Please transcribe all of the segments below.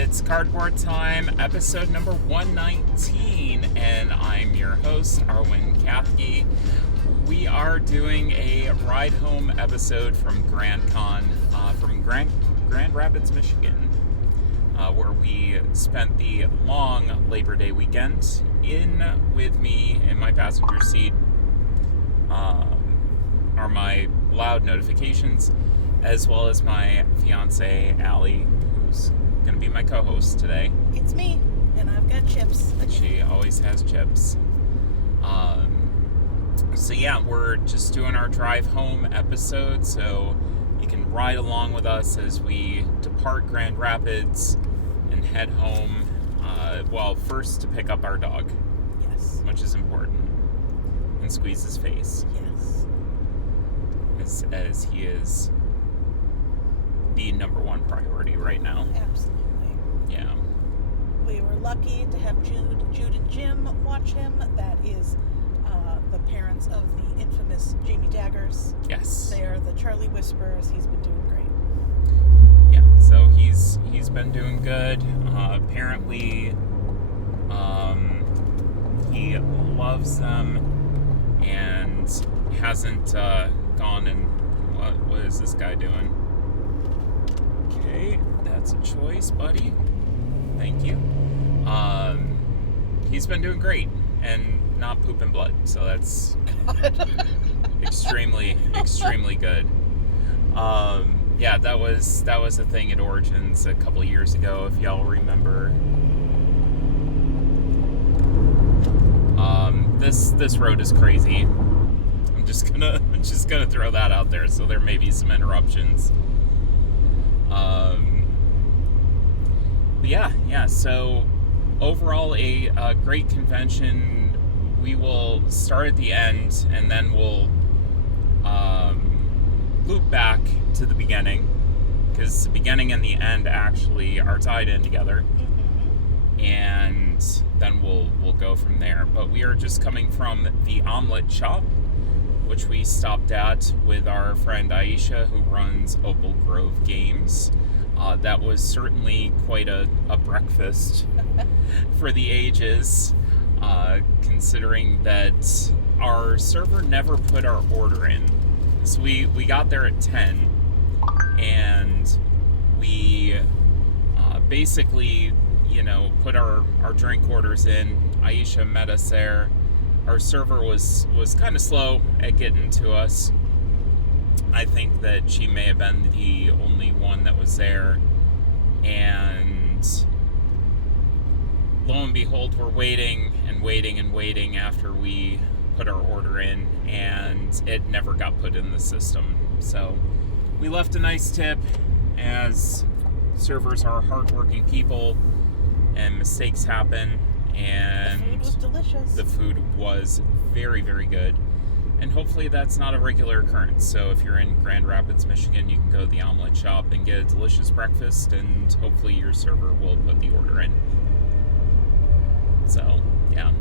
It's Cardboard Time, episode number 119, and I'm your host, Arwen Kathke. We are doing a ride home episode from Grandcon, from Grand Rapids, Michigan, where we spent the long Labor Day weekend. In with me in my passenger seat are my loud notifications, as well as my fiance, Allie, who's going to be my co-host today. It's me, and I've got chips. She always has chips. So yeah, we're just doing our drive home episode, so you can ride along with us as we depart Grand Rapids and head home. First to pick up our dog. Yes. Which is important. And squeeze his face. Yes. As he is the number one priority right now. Absolutely. Yeah. We were lucky to have Jude and Jim watch him. That is the parents of the infamous Jamie Daggers. Yes. They are the Charlie Whisperers. He's been doing great. Yeah, so he's been doing good. Apparently, he loves them and hasn't gone and what is this guy doing? Okay, that's a choice, buddy. Thank you. He's been doing great and not pooping blood, so that's extremely good. Yeah, that was a thing at Origins a couple years ago, if y'all remember. This road is crazy. I'm just gonna throw that out there, so there may be some interruptions. But yeah. So overall, a great convention. We will start at the end, and then we'll loop back to the beginning, because the beginning and the end actually are tied in together. Mm-hmm. And then we'll go from there. But we are just coming from the omelet shop, which we stopped at with our friend Aisha, who runs Opal Grove Games. That was certainly quite a breakfast for the ages, considering that our server never put our order in. So we got there at 10, and we basically, put our drink orders in. Aisha met us there. Our server was kind of slow at getting to us. I think that she may have been the only one that was there. And lo and behold, we're waiting after we put our order in, and it never got put in the system. So we left a nice tip, as servers are hardworking people and mistakes happen. And the food was delicious. The food was very, very good. And hopefully that's not a regular occurrence. So if you're in Grand Rapids, Michigan, you can go to the omelet shop and get a delicious breakfast, and hopefully your server will put the order in. So, yeah,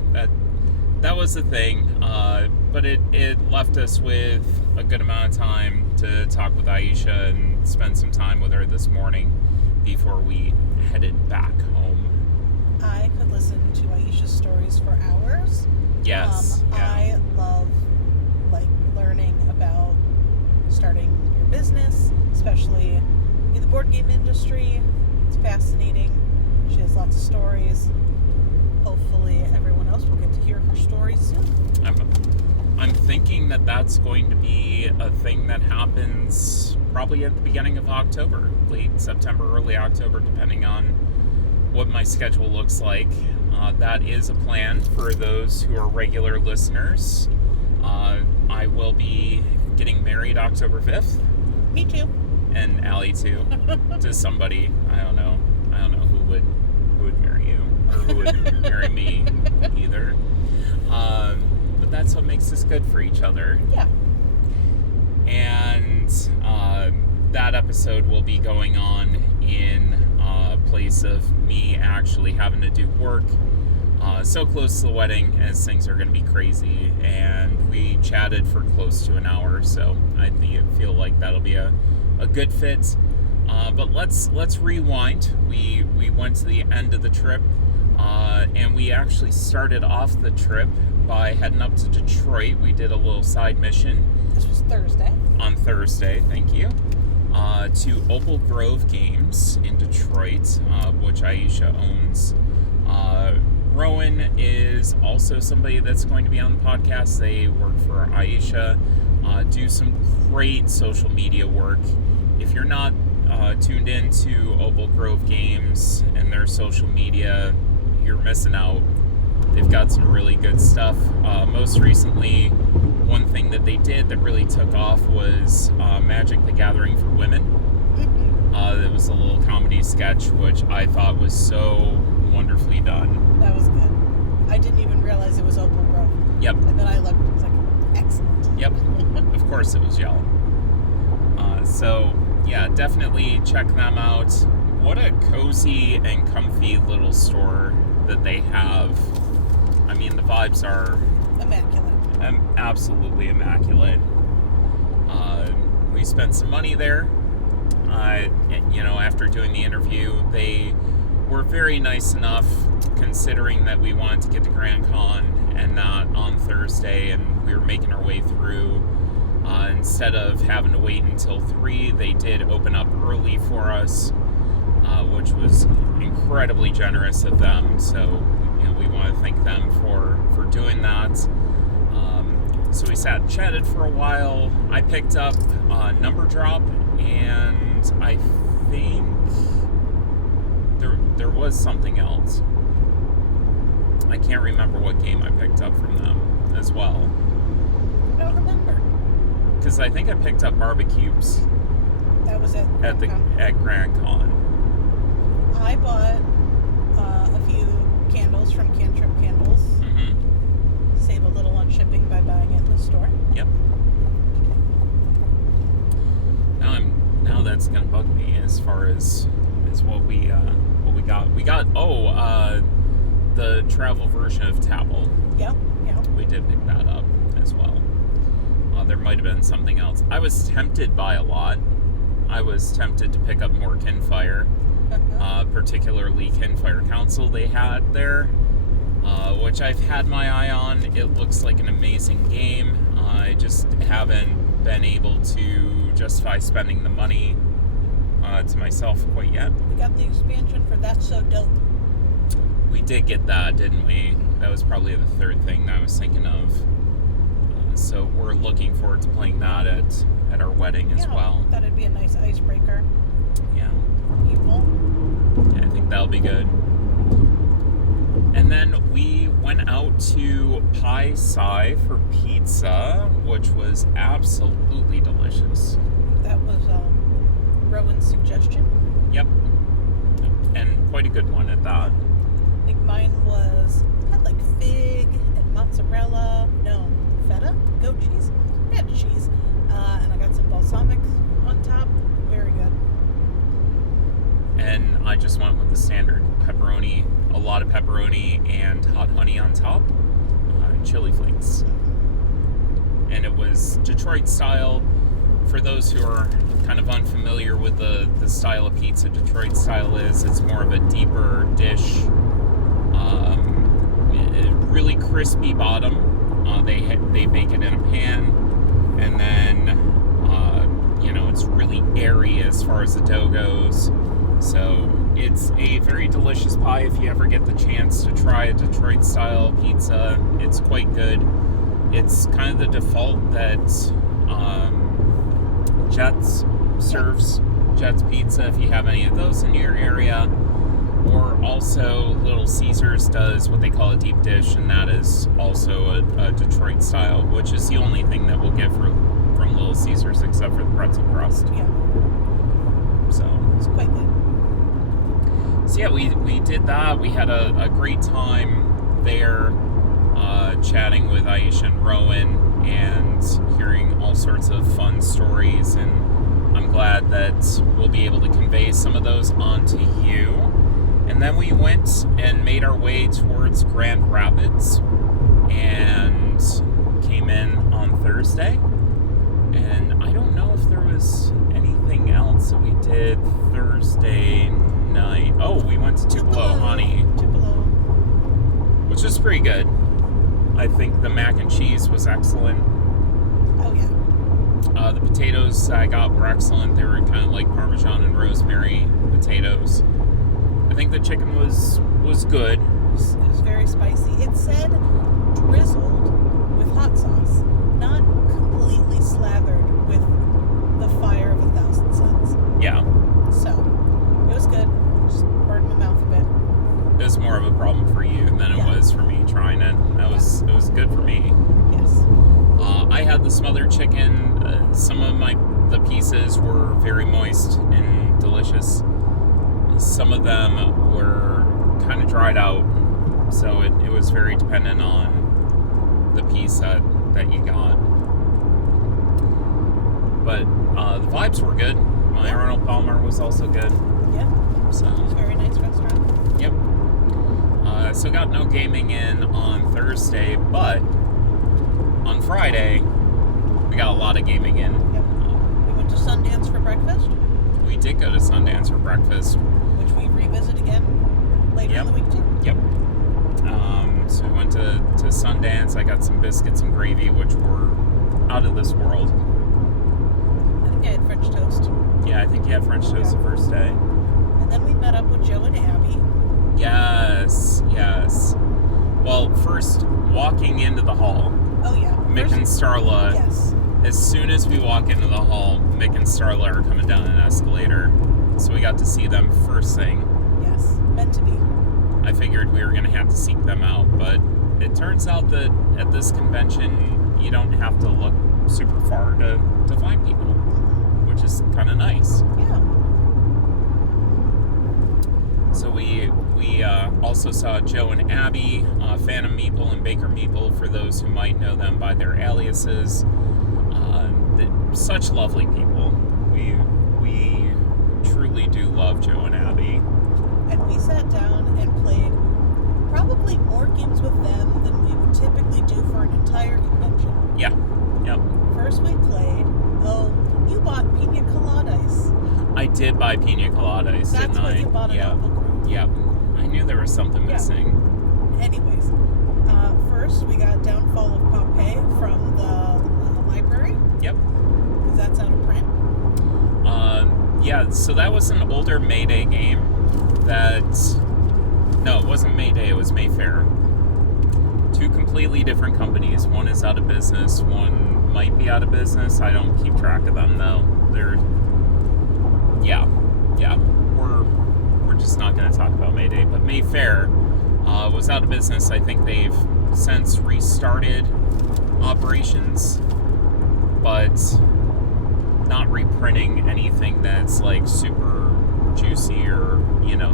that was the thing. But it left us with a good amount of time to talk with Aisha and spend some time with her this morning before we headed back home. I could listen to Aisha's stories for hours. Yes. Yeah. I love learning about starting your business, especially in the board game industry. It's fascinating. She has lots of stories. Hopefully everyone else will get to hear her stories soon. I'm thinking that that's going to be a thing that happens probably at the beginning of October, late September, early October, depending on what my schedule looks like. That is a plan for those who are regular listeners. I will be getting married October 5th. Me too. And Allie too. To somebody. I don't know who would marry you, or who would marry me either. But that's what makes us good for each other. Yeah. And that episode will be going on in place of me actually having to do work so close to the wedding, as things are going to be crazy, and we chatted for close to an hour, so I feel like that'll be a good fit. But let's rewind. We went to the end of the trip, and we actually started off the trip by heading up to Detroit. We did a little side mission. This was Thursday. On Thursday, thank you. To Opal Grove Games in Detroit, which Aisha owns. Rowan is also somebody that's going to be on the podcast. They work for Aisha, do some great social media work. If you're not tuned in to Opal Grove Games and their social media, you're missing out. They've got some really good stuff. Most recently, one thing that they did that really took off was Magic the Gathering for Women. It was a little comedy sketch, which I thought was so wonderfully done. That was good. I didn't even realize it was Opal Grove. Yep. And then I looked and was like, excellent. Yep. Of course it was yellow. So, yeah, definitely check them out. What a cozy and comfy little store that they have. I mean, the vibes are Immaculate. Absolutely immaculate. We spent some money there. After doing the interview, they were very nice enough, considering that we wanted to get to Grandcon and not on Thursday, and we were making our way through. Instead of having to wait until 3, they did open up early for us, which was incredibly generous of them. So, we want to thank them for doing that. So we sat and chatted for a while. I picked up Number Drop, and I think there was something else. I can't remember what game I picked up from them as well. I don't remember. Because I think I picked up barbecues. That was at Grandcon. I bought a few candles from Cantrip Candles. Mm-hmm. Save a little on shipping by buying it in the store. Yep. Now that's gonna bug me as far as what we got. We got the travel version of Tabble. Yep. We did pick that up as well. There might have been something else. I was tempted by a lot. I was tempted to pick up more Kinfire, particularly Kinfire Council they had there, which I've had my eye on. It looks like an amazing game. I just haven't been able to justify spending the money to myself quite yet. We got the expansion for That's So Dope. We did get that, didn't we? That was probably the third thing that I was thinking of. So we're looking forward to playing that at our wedding as well. That'd be a nice icebreaker. Yeah. For people. Yeah, I think that'll be good. And then we went out to Pi Psi for pizza, which was absolutely delicious. That was Rowan's suggestion. Yep. And quite a good one at that. I think mine had like fig and mozzarella. No, feta, goat cheese. I had cheese. And I got some balsamic on top. Very good. And I just went with the standard pepperoni, a lot of pepperoni and hot honey on top, chili flakes. And it was Detroit style. For those who are kind of unfamiliar with the style of pizza Detroit style is, it's more of a deeper dish, really crispy bottom. They bake it in a pan, and then it's really airy as far as the dough goes. So it's a very delicious pie. If you ever get the chance to try a Detroit style pizza, it's quite good. It's kind of the default that Jets serves, Jets Pizza, if you have any of those in your area. Or also Little Caesars does what they call a deep dish, and that is also a Detroit style, which is the only thing that we'll get from Little Caesars except for the pretzel crust. Yeah. So it's quite good. So yeah, we did that. We had a great time there, chatting with Aisha and Rowan and hearing all sorts of fun stories, and I'm glad that we'll be able to convey some of those onto you. And then we went and made our way towards Grand Rapids and came in on Thursday. And I don't know if there was anything else So we did Thursday night. Oh, we went to Tupelo Honey, Tupelo. which was pretty good. I think the mac and cheese was excellent. Oh, yeah. The potatoes I got were excellent. They were kind of like Parmesan and rosemary potatoes. I think the chicken was good. It was very spicy. It said drizzled with hot sauce, not completely slathered with the fire of 1,000 suns. Yeah. So, it was good. Just burned my mouth a bit. It was more of a problem for you than it was for me trying it. It was good for me. Yes. I had the smothered chicken. Some of the pieces were very moist and delicious. Some of them were kind of dried out, so it was very dependent on the piece that you got. But the vibes were good. My Arnold Palmer was also good. Yeah. So It's a very nice restaurant. yep. So got no gaming in on Thursday, but on Friday we got a lot of gaming in. Yep. We went to Sundance for breakfast, We did go to Sundance for breakfast. which we revisit again later in the week too. Yep. So we went to Sundance. I got some biscuits and gravy, which were out of this world. I think I had French toast. Yeah, I think you had French toast the first day. And then we met up with Joe and Abby. Yes. Well, first, walking into the hall, Oh, yeah. Mick and Starla, Yes. as soon as we walk into the hall, Mick and Starla are coming down an escalator. So we got to see them first thing. Yes. Meant to be. I figured we were going to have to seek them out, but it turns out that at this convention, you don't have to look super far to find people, which is kind of nice. Yeah. So we also saw Joe and Abby, Phantom Meeple and Baker Meeple, for those who might know them by their aliases. Such lovely people. We truly do love Joe and Abby. And we sat down and played probably more games with them than we would typically do for an entire convention. Yeah. Yep. First we played, you bought Pina Coladas. I did buy Pina Coladas, That's didn't I? what you bought at Opal Grove. Yeah. I knew there was something missing. Anyways, first we got Downfall of Pompeii from the library, Yep. because that's out of print. Yeah, so that was an older Mayday game no, it wasn't Mayday, it was Mayfair. Two completely different companies. One is out of business, one might be out of business. I don't keep track of them, though. We're just not going to talk about Mayday, but Mayfair was out of business. I think they've since restarted operations, but not reprinting anything that's like super juicy or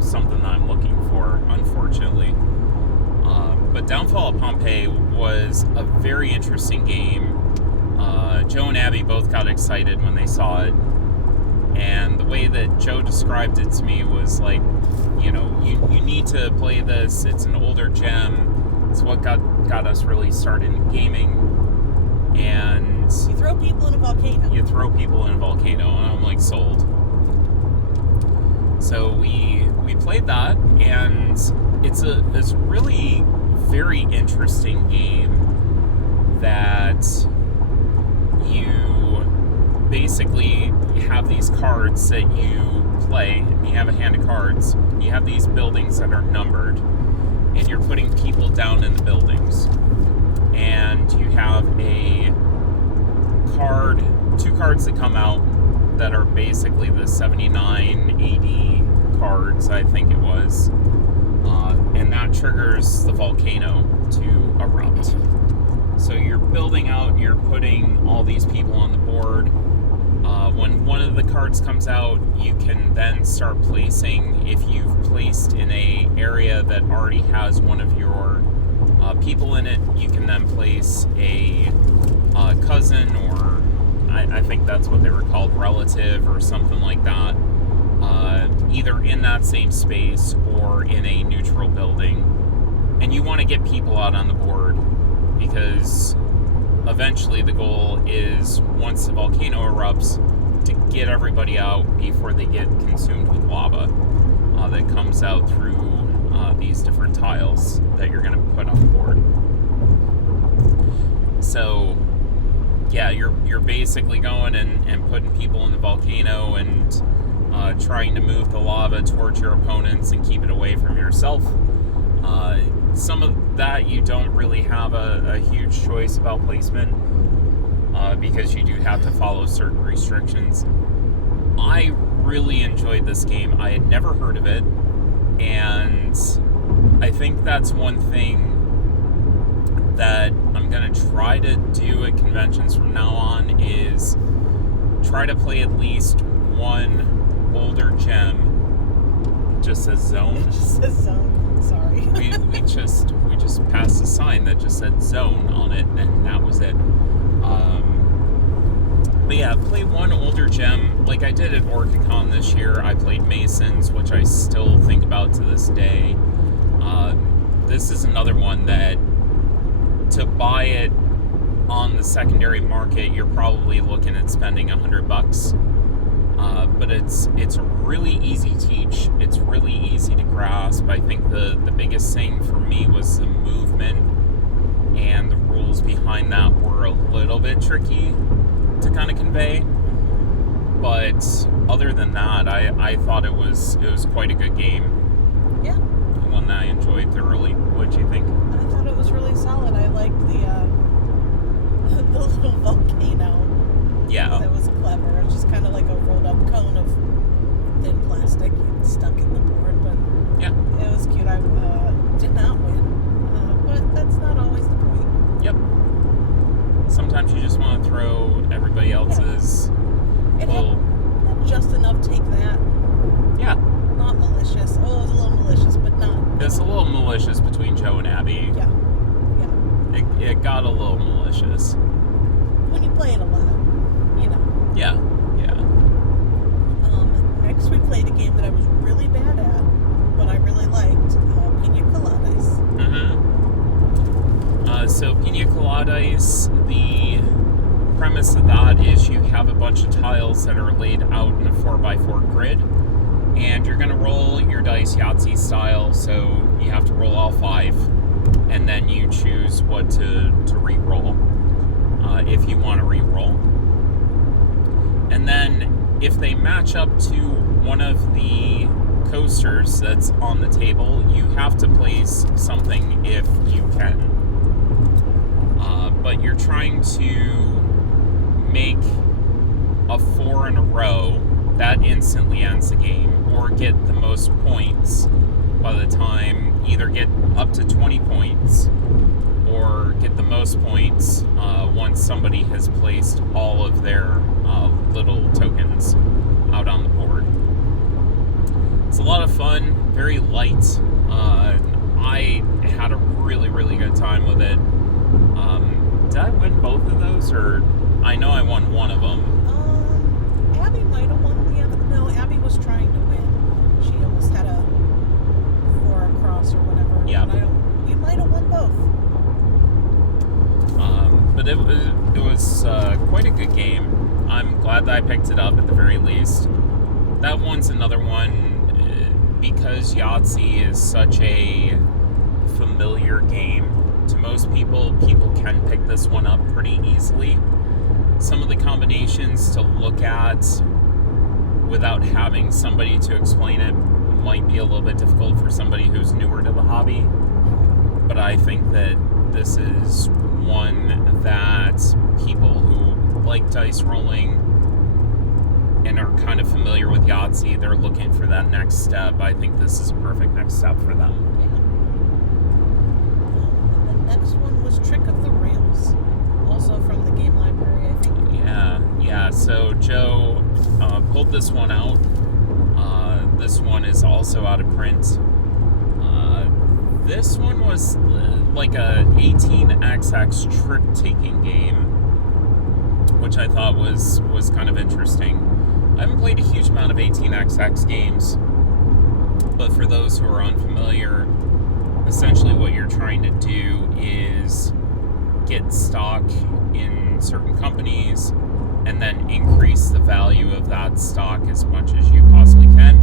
something that I'm looking for, unfortunately. But Downfall of Pompeii was a very interesting game. Joe and Abby both got excited when they saw it, and the way that Joe described it to me was like, you need to play this. It's an older gem. It's what got us really started in gaming. And You throw people in a volcano. and I'm like, sold. So we played that, and it's a really very interesting game that you basically have these cards that you play. You have a hand of cards. You have these buildings that are numbered, and you're putting people down in the buildings. And you have two cards that come out that are basically the 79, 80 cards, I think it was. And that triggers the volcano to erupt. So you're building out, you're putting all these people on the board. When one of the cards comes out, you can then start placing, if you've placed in a area that already has one of your people in it, you can then place a cousin, or I think that's what they were called, relative or something like that, either in that same space or in a neutral building. And you want to get people out on the board, because eventually the goal is, once the volcano erupts, to get everybody out before they get consumed with lava that comes out through these different tiles that you're going to put on the board. So, yeah, you're basically going and putting people in the volcano and trying to move the lava towards your opponents and keep it away from yourself. Some of that you don't really have a huge choice about placement because you do have to follow certain restrictions. I really enjoyed this game. I had never heard of it, and I think that's one thing that I'm going to try to do at conventions from now on is try to play at least one older gem. It just says zone. It just says zone. Sorry. we just passed a sign that just said zone on it, and that was it. But yeah, play one older gem. Like I did at Grandcon this year, I played Masons, which I still think about to this day. This is another one that to buy it on the secondary market, you're probably looking at spending $100. But it's really easy to teach. It's really easy to grasp. I think the biggest thing for me was the movement, and the rules behind that were a little bit tricky to kind of convey. But other than that, I thought it was quite a good game. Yeah. One that I enjoyed thoroughly. What did you think? I thought it was really solid. I liked the little volcano. Yeah. That was clever. It was just kind of like a rolled up cone of thin plastic stuck in the board, but yeah, it was cute. I did not win, but that's not always the point. Yep. Sometimes you just want to throw everybody else's. Yeah. It had just enough take that. Yeah. Not malicious. Oh, it was a little malicious, but not. It's a little malicious between Joe and Abby. Yeah. Yeah. It got a little malicious. When you play it a lot, you know. Yeah. Yeah. Next we played a game that I was really bad at, but I really liked, Pina Coladas. Mm-hmm. So Pina Coladas, the premise of that is you have a bunch of tiles that are laid out in a 4x4 grid, and you're going to roll your dice Yahtzee style, so you have to roll all 5, and then you choose what to re-roll, if you want to re-roll. And then if they match up to one of the coasters that's on the table, you have to place something if you can. But you're trying to make a 4 in a row that instantly ends the game, or get the most points by the time, either get up to 20 points or get the most points once somebody has placed all of their little tokens out on the board. It's a lot of fun, very light. I had a really, really good time with it. Did I win both of those, or I know I won one of them? Abby might have won the other. No, Abby was trying to win. She almost had a 4 across or whatever. Yeah. You might have won both. But it was quite a good game. I'm glad that I picked it up at the very least. That one's another one, because Yahtzee is such a familiar game to most people. People can pick this one up pretty easily. Some of the combinations to look at without having somebody to explain it might be a little bit difficult for somebody who's newer to the hobby. But I think that this is one that people who like dice rolling and are kind of familiar with Yahtzee, they're looking for that next step. I think this is a perfect next step for them. Yeah. And the next one was Trick of the Rails, also from the game library, I think. Yeah. So Joe pulled this one out. This one is also out of print. This one was like a 18xx trick-taking game, which I thought was kind of interesting. I haven't played a huge amount of 18xx games, but for those who are unfamiliar, essentially what you're trying to do is get stock in certain companies and then increase the value of that stock as much as you possibly can.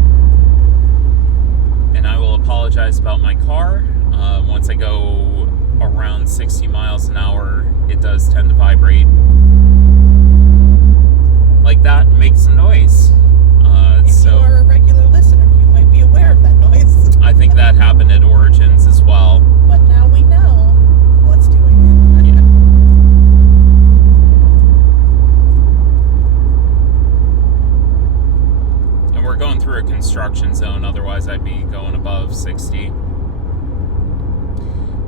And I will apologize about my car. Once I go around 60 miles an hour, it does tend to vibrate like that and makes a noise. If you are a regular listener, you might be aware of that noise. I think that happened at Origins as well. But now we know what's doing it. Yeah. And we're going through a construction zone, otherwise I'd be going above 60.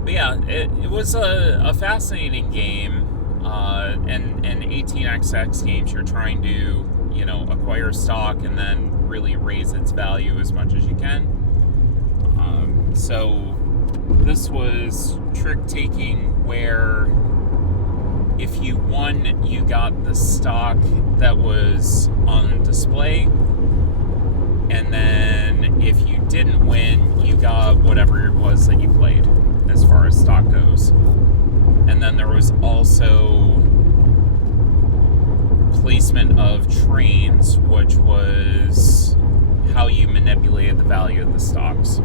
But yeah, it was a fascinating game. And 18xx games, you're trying to, acquire stock and then really raise its value as much as you can. So this was trick taking, where if you won, you got the stock that was on display, and then if you didn't win, you got whatever it was that you played as far as stock goes. And then there was also placement of trains, which was how you manipulated the value of the stocks.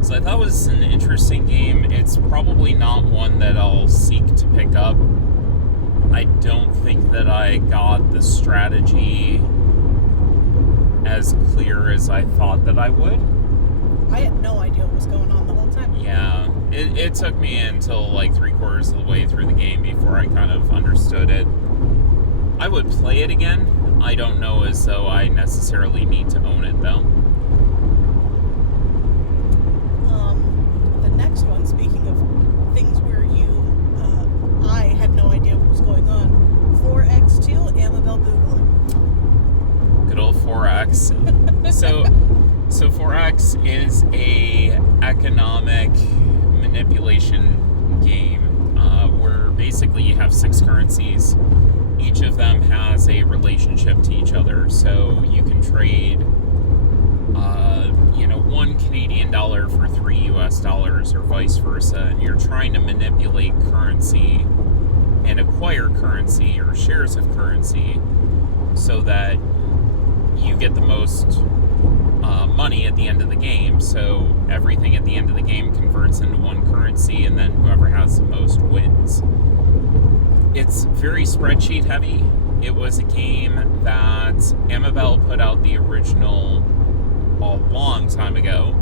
So I thought it was an interesting game. It's probably not one that I'll seek to pick up. I don't think that I got the strategy as clear as I thought that I would. I had no idea what was going on the whole time. Yeah, it took me until like 3/4 of the way through the game before I kind of understood it. I would play it again. I don't know as though I necessarily need to own it, though. The next one, speaking of things where I had no idea what was going on, 4x2, Amabel Googler. Good old 4X. So 4X is a economic manipulation game where basically you have 6 currencies. Each of them has a relationship to each other, so you can trade, $1 Canadian for $3 US or vice versa, and you're trying to manipulate currency and acquire currency or shares of currency so that you get the most money at the end of the game. So everything at the end of the game converts into one currency, and then whoever has the most wins. It's very spreadsheet heavy. It was a game that Amabel put out the original a long time ago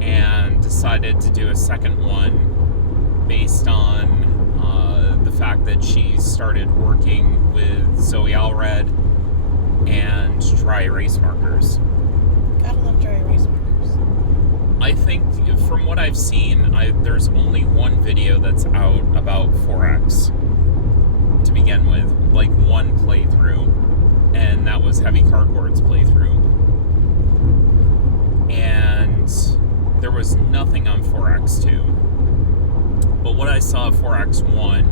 and decided to do a second one based on the fact that she started working with Zoe Alred and dry erase markers. Gotta love dry erase markers. I think from what I've seen, there's only one video that's out about 4X to begin with, like one playthrough, and that was Heavy Cardboard's playthrough. And there was nothing on 4X2. But what I saw of 4X1,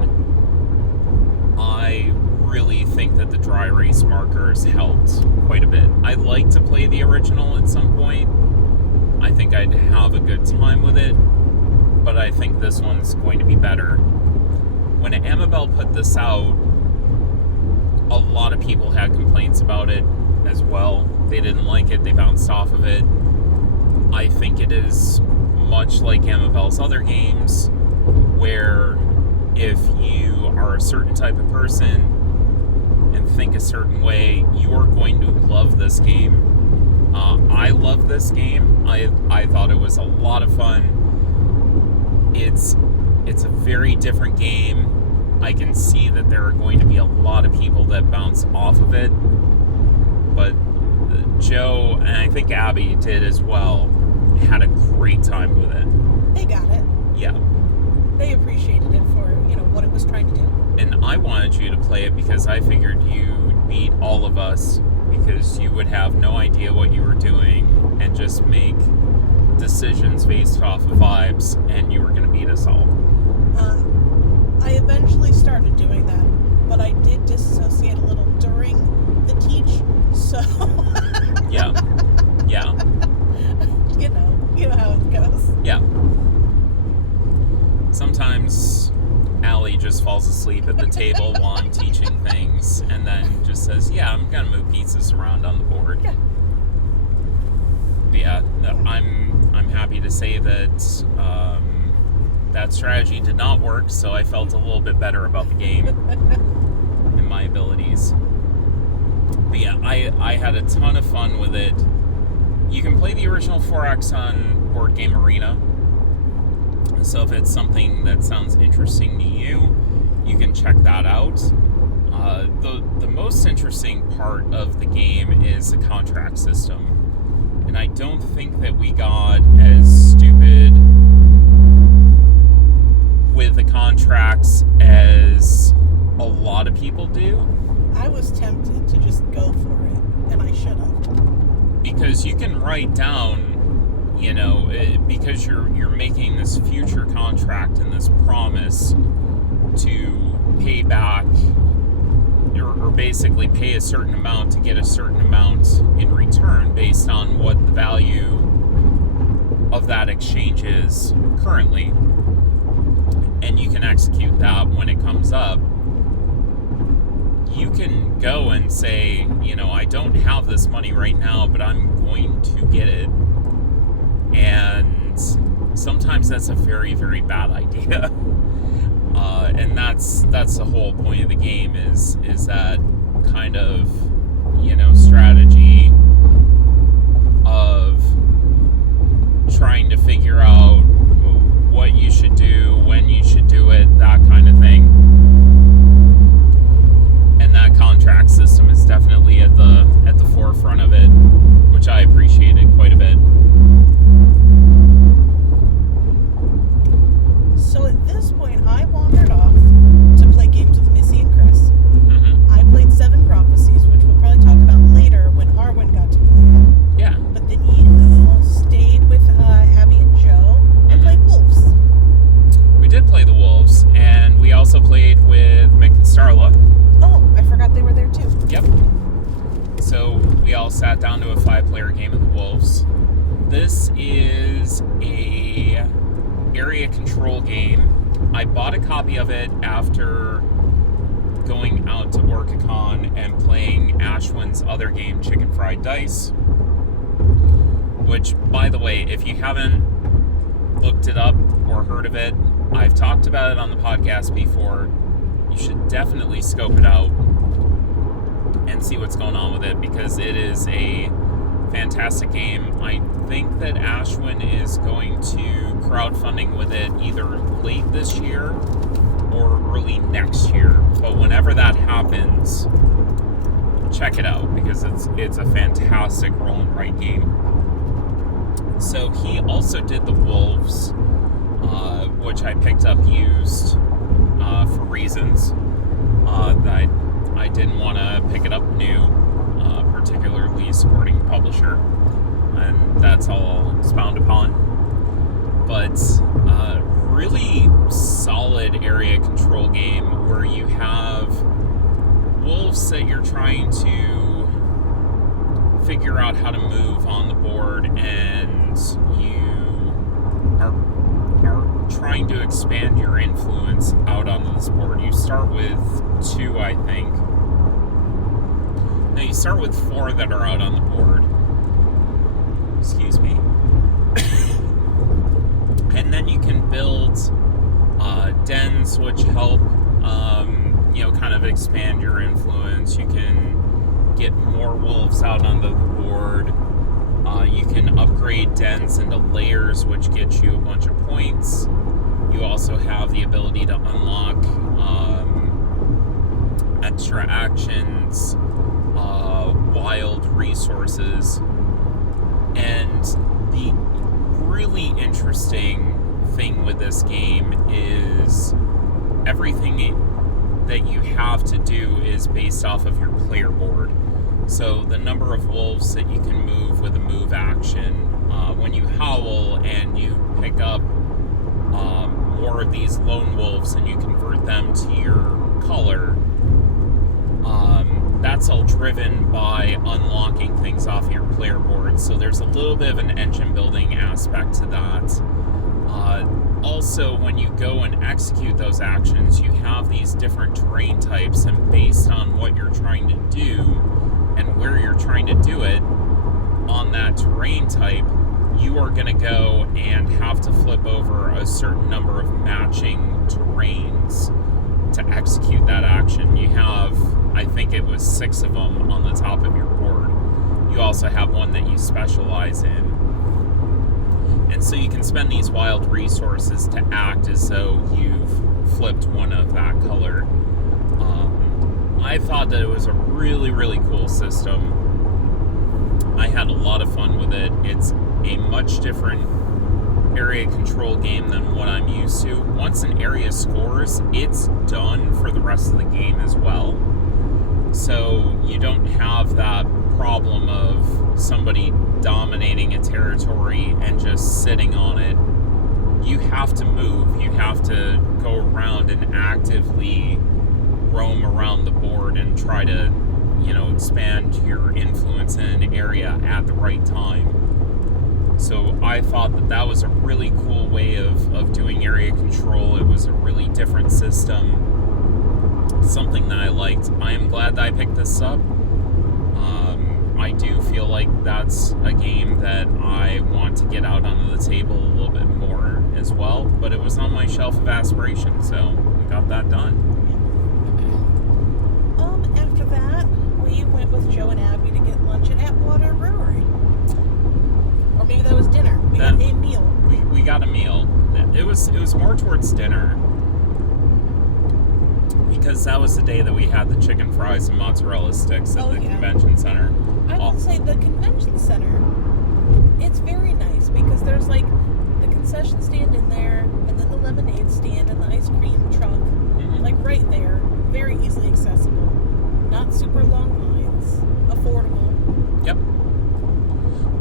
I really think that the dry erase markers helped quite a bit. I'd like to play the original at some point. I think I'd have a good time with it, but I think this one's going to be better. When Amabel put this out, a lot of people had complaints about it as well. They didn't like it, they bounced off of it. I think it is much like Amabel's other games, where if you are a certain type of person and think a certain way, you're going to love this game. I love this game. I thought it was a lot of fun. It's a very different game. I can see that there are going to be a lot of people that bounce off of it, but Joe, and I think Abby did as well, had a great time with it. They got it. Yeah. They appreciated it for, what it was trying to do. And I wanted you to play it because I figured you'd beat all of us, because you would have no idea what you were doing and just make decisions based off of vibes, and you were going to beat us all. I eventually started doing that, but I did disassociate a little during the teach, so... Yeah. You know how it goes. Yeah. Sometimes Allie just falls asleep at the table while I'm teaching things, and then just says, "Yeah, I'm gonna move pieces around on the board." Yeah. But yeah, I'm happy to say that that strategy did not work, so I felt a little bit better about the game and my abilities. But yeah, I had a ton of fun with it. You can play the original 4X on Board Game Arena. So if it's something that sounds interesting to you, you can check that out. The most interesting part of the game is the contract system. And I don't think that we got as stupid with the contracts as a lot of people do. I was tempted to just go for it, and I should have. Because you can write down, because you're making this future contract and this promise to pay back, or basically pay a certain amount to get a certain amount in return based on what the value of that exchange is currently. And you can execute that when it comes up. You can go and say, I don't have this money right now, but I'm going to get it. And sometimes that's a very, very bad idea. And that's the whole point of the game is that kind of, strategy of trying to figure out what you should do, when you should do it, that kind of thing. And that contract system is definitely at the forefront of it, which I appreciated quite a bit. So at this point, I wandered off to play games with Missy and Chris. Mm-hmm. I played Seven Prophecies, which we'll probably talk about later when Arwen got to play it. Yeah. But then you stayed with Abby and Joe and played Wolves. We did play the Wolves, and we also played with Mick and Starla. Oh, I forgot they were there too. Yep. So we all sat down to a 5-player game of the Wolves. This is a area control game. I bought a copy of it after going out to Orcacon and playing Ashwin's other game, Chicken Fried Dice. Which, by the way, if you haven't looked it up or heard of it, I've talked about it on the podcast before. You should definitely scope it out and see what's going on with it, because it is a fantastic game. I think that Ashwin is going to crowdfunding with it either late this year or early next year. But whenever that happens, check it out, because it's a fantastic roll and write game. So he also did the Wolves, which I picked up used for reasons that I didn't want to pick it up new, particularly supporting the publisher, and that's all I'll expound upon. But really solid area control game where you have wolves that you're trying to figure out how to move on the board, and you are trying to expand your influence out onto this board. You start with 2, I think. No, you start with 4 that are out on the board. Excuse me. And then you can build dens, which help, kind of expand your influence. You can get more wolves out onto the board. You can upgrade dens into layers, which gets you a bunch of points. You also have the ability to unlock extra actions, wild resources, and the really interesting thing with this game is everything that you have to do is based off of your player board. So the number of wolves that you can move with a move action, when you howl and you pick up more of these lone wolves and you convert them to your color, that's all driven by unlocking things off your player board. So there's a little bit of an engine building aspect to that. also, when you go and execute those actions, you have these different terrain types, and based on what you're trying to do and where you're trying to do it on that terrain type, you are going to go and have to flip over a certain number of matching terrains to execute that action. You have, I think it was 6 of them on the top of your board. You also have one that you specialize in. And so you can spend these wild resources to act as though you've flipped one of that color. I thought that it was a really, really cool system. I had a lot of fun with it. It's a much different area control game than what I'm used to. Once an area scores, it's done for the rest of the game as well. So you don't have that problem of somebody dominating a territory and just sitting on it. You have to move. You have to go around and actively roam around the board and try to, expand your influence in an area at the right time. So I thought that was a really cool way of doing area control. It was a really different system. Something that I liked. I am glad that I picked this up. I do feel like that's a game that I want to get out onto the table a little bit more as well, but it was on my shelf of aspirations, so we got that done. After that, we went with Joe and Abby to get lunch at Atwater Brewery. Or maybe that was dinner. We got a meal. We got a meal. It was more towards dinner, because that was the day that we had the chicken fries and mozzarella sticks at the convention center. I will say the convention center, it's very nice because there's like the concession stand in there, and then the lemonade stand and the ice cream truck, like right there, very easily accessible, not super long lines, affordable. Yep.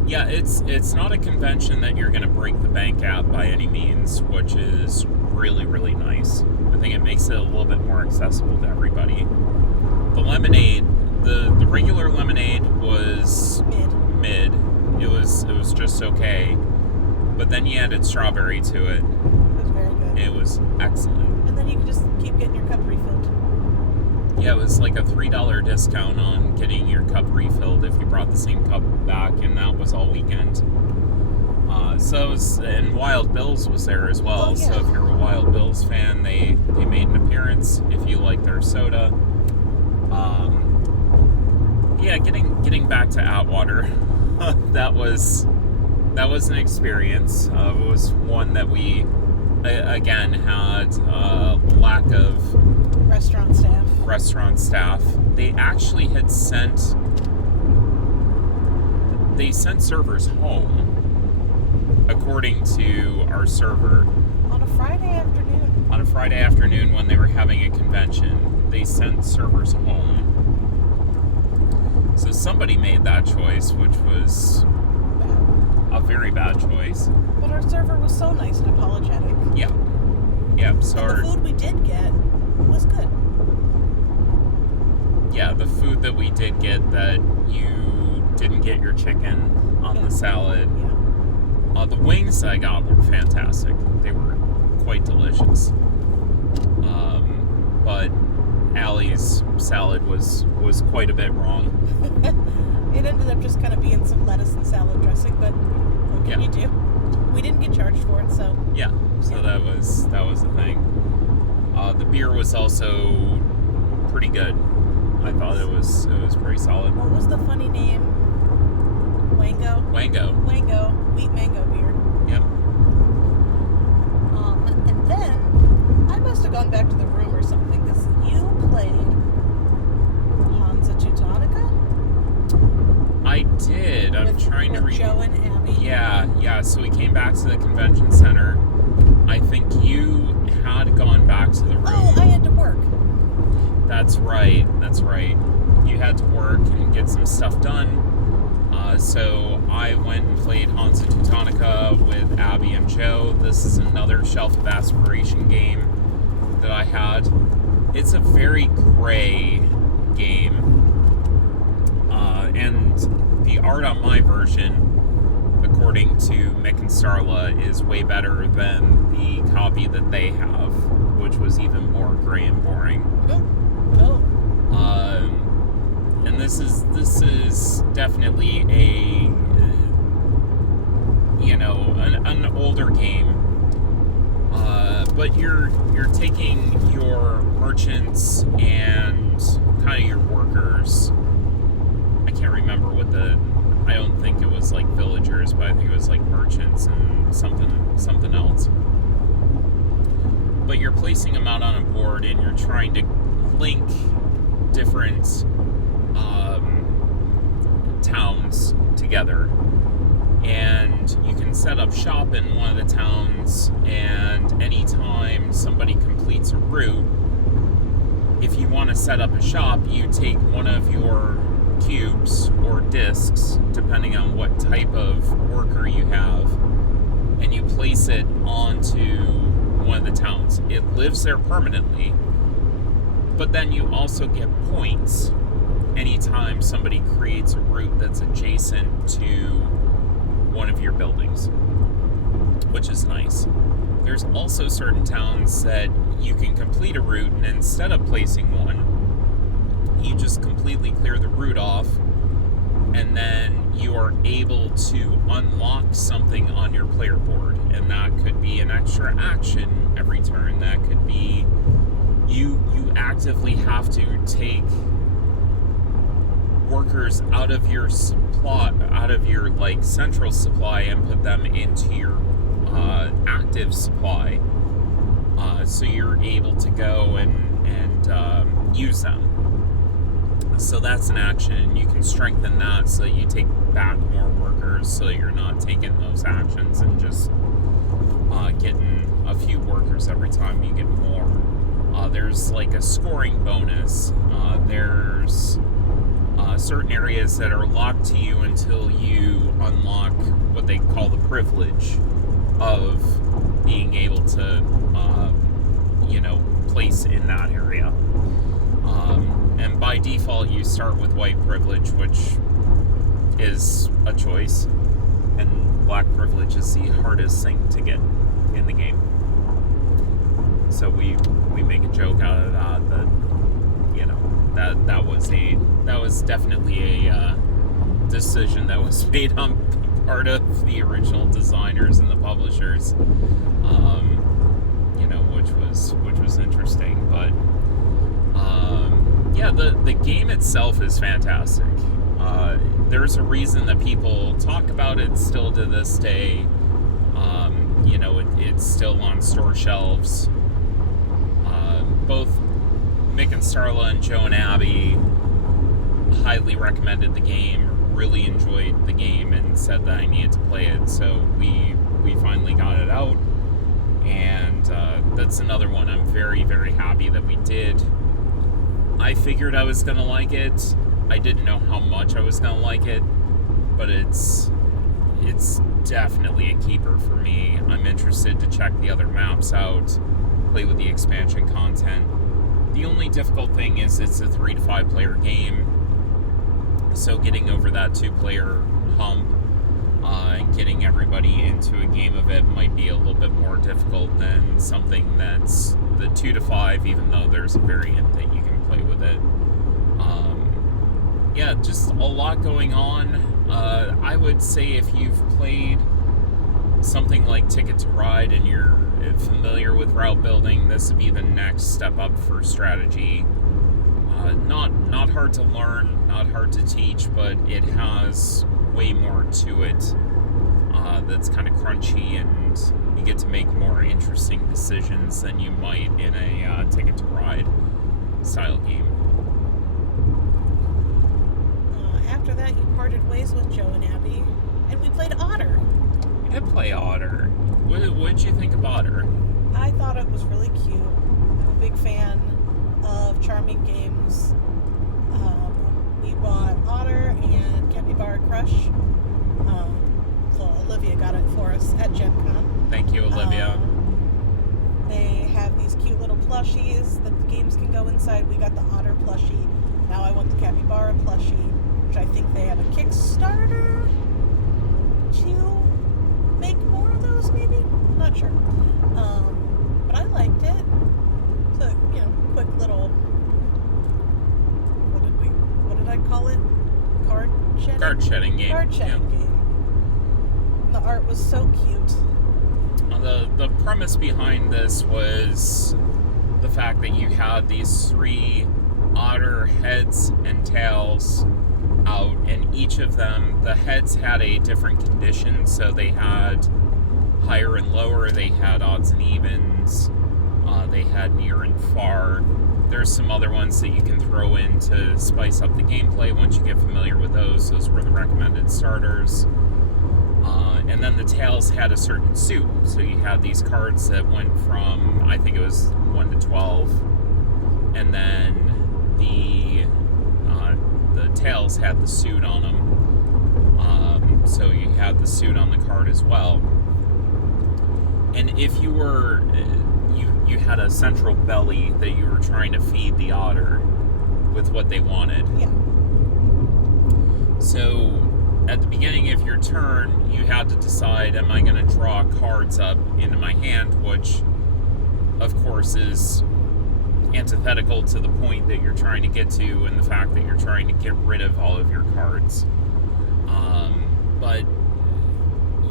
Yeah, it's not a convention that you're going to break the bank at by any means, which is really, really nice. I think it makes it a little bit more accessible to everybody. The lemonade, the regular lemonade was mid. It was just okay. But then you added strawberry to it. It was very good. It was excellent. And then you could just keep getting your cup refilled. Yeah, it was like a $3 discount on getting your cup refilled if you brought the same cup back, and that was all weekend. And Wild Bill's was there as well. Oh, yeah. So if you're a Wild Bill's fan, they made an appearance. If you like their soda, getting back to Atwater, that was an experience. It was one that we again had lack of restaurant staff. They actually had sent servers home. According to our server, on a Friday afternoon when they were having a convention, they sent servers home. So somebody made that choice, which was a very bad choice. But our server was so nice and apologetic. Yeah. So the food we did get was good. Yeah, the food that we did get, that you didn't get your chicken on the salad. Yeah. The wings I got were fantastic. They were quite delicious. But Allie's salad was quite a bit wrong. It ended up just kind of being some lettuce and salad dressing, but what can you do? We didn't get charged for it, so. Yeah, so that was the thing. The beer was also pretty good. I thought it was pretty solid. What was the funny name? Wango, wheat mango beer. Yep. And then I must have gone back to the room or something, because you played Hansa Teutonica? I did. I'm trying to read. Joe and Abby. Yeah. So we came back to the convention center. I think you had gone back to the room. Oh, I had to work. That's right. You had to work and get some stuff done. So I went and played Hansa Teutonica with Abby and Joe. This is another Shelf of Aspiration game that I had. It's a very gray game. And the art on my version, according to Mick and Starla, is way better than the copy that they have, which was even more gray and boring. Oh. And this is definitely an older game. But you're taking your merchants and kind of your workers. I can't remember I don't think it was like villagers, but I think it was like merchants and something else. But you're placing them out on a board and you're trying to link different towns together. And you can set up shop in one of the towns, and anytime somebody completes a route, if you want to set up a shop, you take one of your cubes or discs, depending on what type of worker you have, and you place it onto one of the towns. It lives there permanently, but then you also get points anytime somebody creates a route that's adjacent to one of your buildings, which is nice. There's also certain towns that you can complete a route, and instead of placing one, you just completely clear the route off, and then you are able to unlock something on your player board, and that could be an extra action every turn. That could be you actively have to take workers out of your like central supply and put them into your active supply, so you're able to go and use them. So that's an action. You can strengthen that so that you take back more workers, so that you're not taking those actions and just getting a few workers every time you get more. There's like a scoring bonus. There's certain areas that are locked to you until you unlock what they call the privilege of being able to, place in that area. And by default, you start with white privilege, which is a choice, and black privilege is the hardest thing to get in the game. So we make a joke out of that was definitely a decision that was made on part of the original designers and the publishers, which was interesting. But the game itself is fantastic. There's a reason that people talk about it still to this day. It's still on store shelves. Both Mick and Starla and Joe and Abby highly recommended the game, really enjoyed the game, and said that I needed to play it. So we finally got it out, and that's another one I'm very, very happy that we did. I figured I was going to like it. I didn't know how much I was going to like it, but it's definitely a keeper for me. I'm interested to check the other maps out, play with the expansion content. The only difficult thing is it's a 3 to 5 player game, so getting over that 2-player hump and getting everybody into a game of it might be a little bit more difficult than something that's the 2 to 5, even though there's a variant that you can play with it. Just a lot going on. I would say if you've played something like Ticket to Ride and you're familiar with route building, this would be the next step up for strategy. Not hard to learn, not hard to teach, but it has way more to it that's kind of crunchy, and you get to make more interesting decisions than you might in a Ticket to Ride style game. After that, you parted ways with Joe and Abby, and we played Otter. We did play Otter. What did you think of Otter? I thought it was really cute. I'm a big fan of charming games. We bought Otter and Capybara Crush. So Olivia got it for us at Gen.Con. Thank you, Olivia. They have these cute little plushies that the games can go inside. We got the Otter plushie. Now I want the Capybara plushie, which I think they have a Kickstarter too. make more of those, maybe? Not sure. But I liked it. So, quick little, what did I call it? Card shedding game. And the art was so cute. The premise behind this was the fact that you had these 3 otter heads and tails out, and each of them, the heads had a different condition, so they had higher and lower, they had odds and evens, they had near and far. There's some other ones that you can throw in to spice up the gameplay once you get familiar with those. Those were the recommended starters. And then the tails had a certain suit, so you had these cards that went from, I think it was 1 to 12, and then the tails had the suit on them, so you had the suit on the card as well. And if you were, you had a central belly that you were trying to feed the otter with what they wanted. Yeah. So at the beginning of your turn, you had to decide, am I going to draw cards up into my hand, which of course is antithetical to the point that you're trying to get to, and the fact that you're trying to get rid of all of your cards. But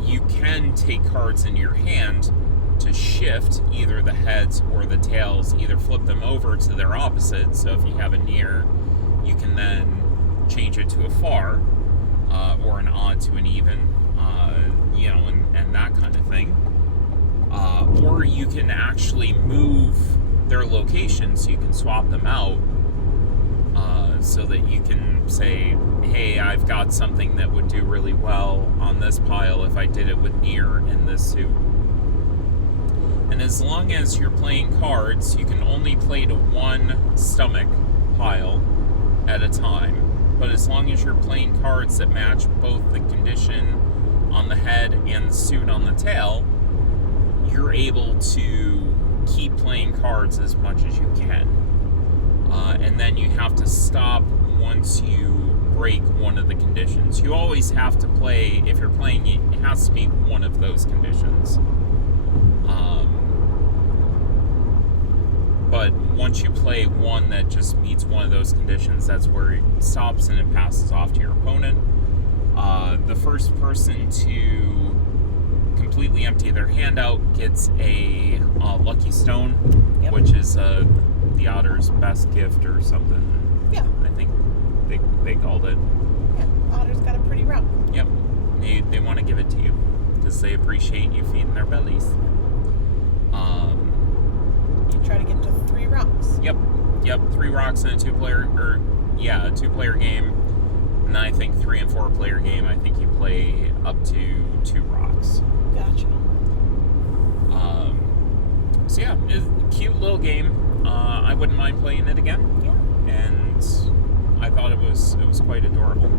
you can take cards in your hand to shift either the heads or the tails, either flip them over to their opposite. So if you have a near, you can then change it to a far, or an odd to an even, and that kind of thing. Or you can actually move their location, so you can swap them out, so that you can say, hey, I've got something that would do really well on this pile if I did it with near in this suit. And as long as you're playing cards, you can only play to one stomach pile at a time. But as long as you're playing cards that match both the condition on the head and the suit on the tail, you're able to keep playing cards as much as you can. And then you have to stop once you break one of the conditions. You always have to play, if you're playing, it has to be one of those conditions. But once you play one that just meets one of those conditions, that's where it stops and it passes off to your opponent. The first person to completely empty their hand out gets a lucky stone, Yep. which is the otter's best gift or something. Yeah. I think they called it. Yeah. Otter's got a pretty route. Yep. They want to give it to you because they appreciate you feeding their bellies. You try to get to 3 rocks. Yep. 3 rocks in a a 2-player game. And then I think 3 and 4-player game, I think you play up to 2 rocks. Gotcha. So yeah, it's a cute little game. I wouldn't mind playing it again. Yeah. And I thought it was quite adorable.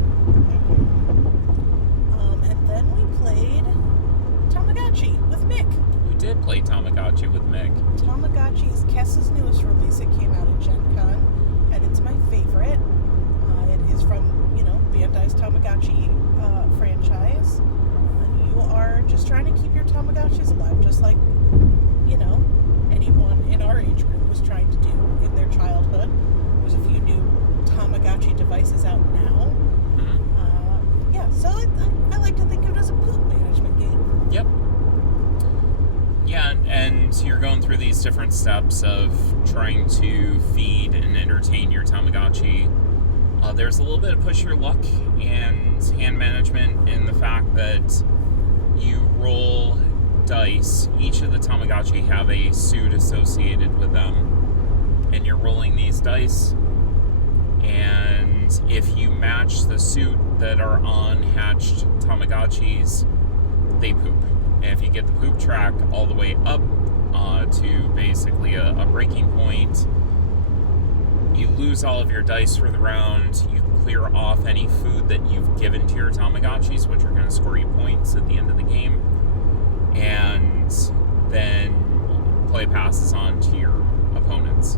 And then we played Tamagotchi with Mick. We did play Tamagotchi with Mick. Tamagotchi is Kessa's newest release. It came out at Gen.Con, and it's my favorite. It is from, Bandai's Tamagotchi franchise. And you are just trying to keep your Tamagotchis alive, just like, anyone in our age group was trying to do in their childhood. There's a few new Tamagotchi devices out now. Mm-hmm. So I like to think of it as a poop management game. Yep. Yeah, and you're going through these different steps of trying to feed and entertain your Tamagotchi. There's a little bit of push your luck and hand management in the fact that you roll dice. Each of the Tamagotchi have a suit associated with them, and you're rolling these dice, and if you match the suit that are on hatched Tamagotchis, they poop. And if you get the poop track all the way up to basically a breaking point, you lose all of your dice for the round. You clear off any food that you've given to your Tamagotchis, which are going to score you points at the end of the game. And then play passes on to your opponents.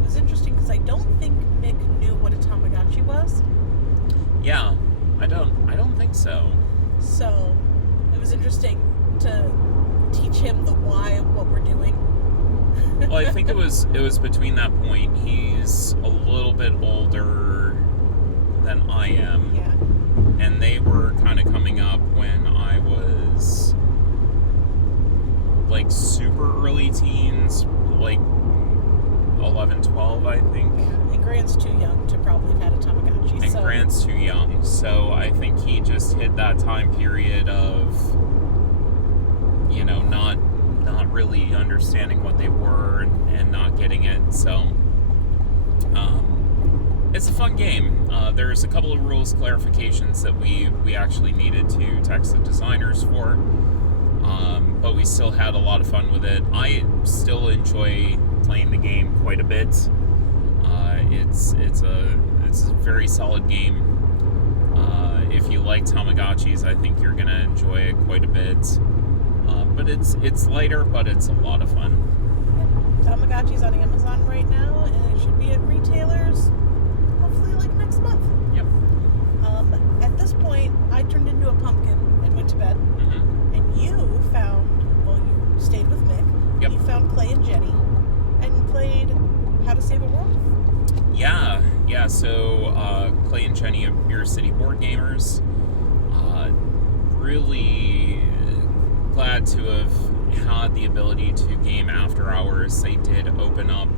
It was interesting because I don't think Mick knew what a Tamagotchi was. Yeah, I don't think so. So it was interesting to teach him the why of what we're doing. Well, I think it was between that point. He's a little bit older than I am. Yeah. And they were kind of coming up when I was like super early teens, like 11, 12, I think. Yeah. And Grant's too young to probably have had a Tamagotchi. And Grant's too young, so I think he just hit that time period of, you know, not really understanding what they were and not getting it. So it's a fun game. There's a couple of rules clarifications that we actually needed to text the designers for, but we still had a lot of fun with it. I still enjoy playing the game quite a bit. It's a very solid game. If you like Tamagotchis, I think you're gonna enjoy it quite a bit. But it's lighter, but it's a lot of fun. Yeah. Tamagotchi's on Amazon right now, and it should be at retailers hopefully like next month. Yep. At this point, I turned into a pumpkin and went to bed. Mm-hmm. And you stayed with Mick. Yep. You found Clay and Jenny and played How to Save a World. Yeah. So Clay and Jenny of Beer City Board Gamers. Really glad to have had the ability to game after hours. They did open up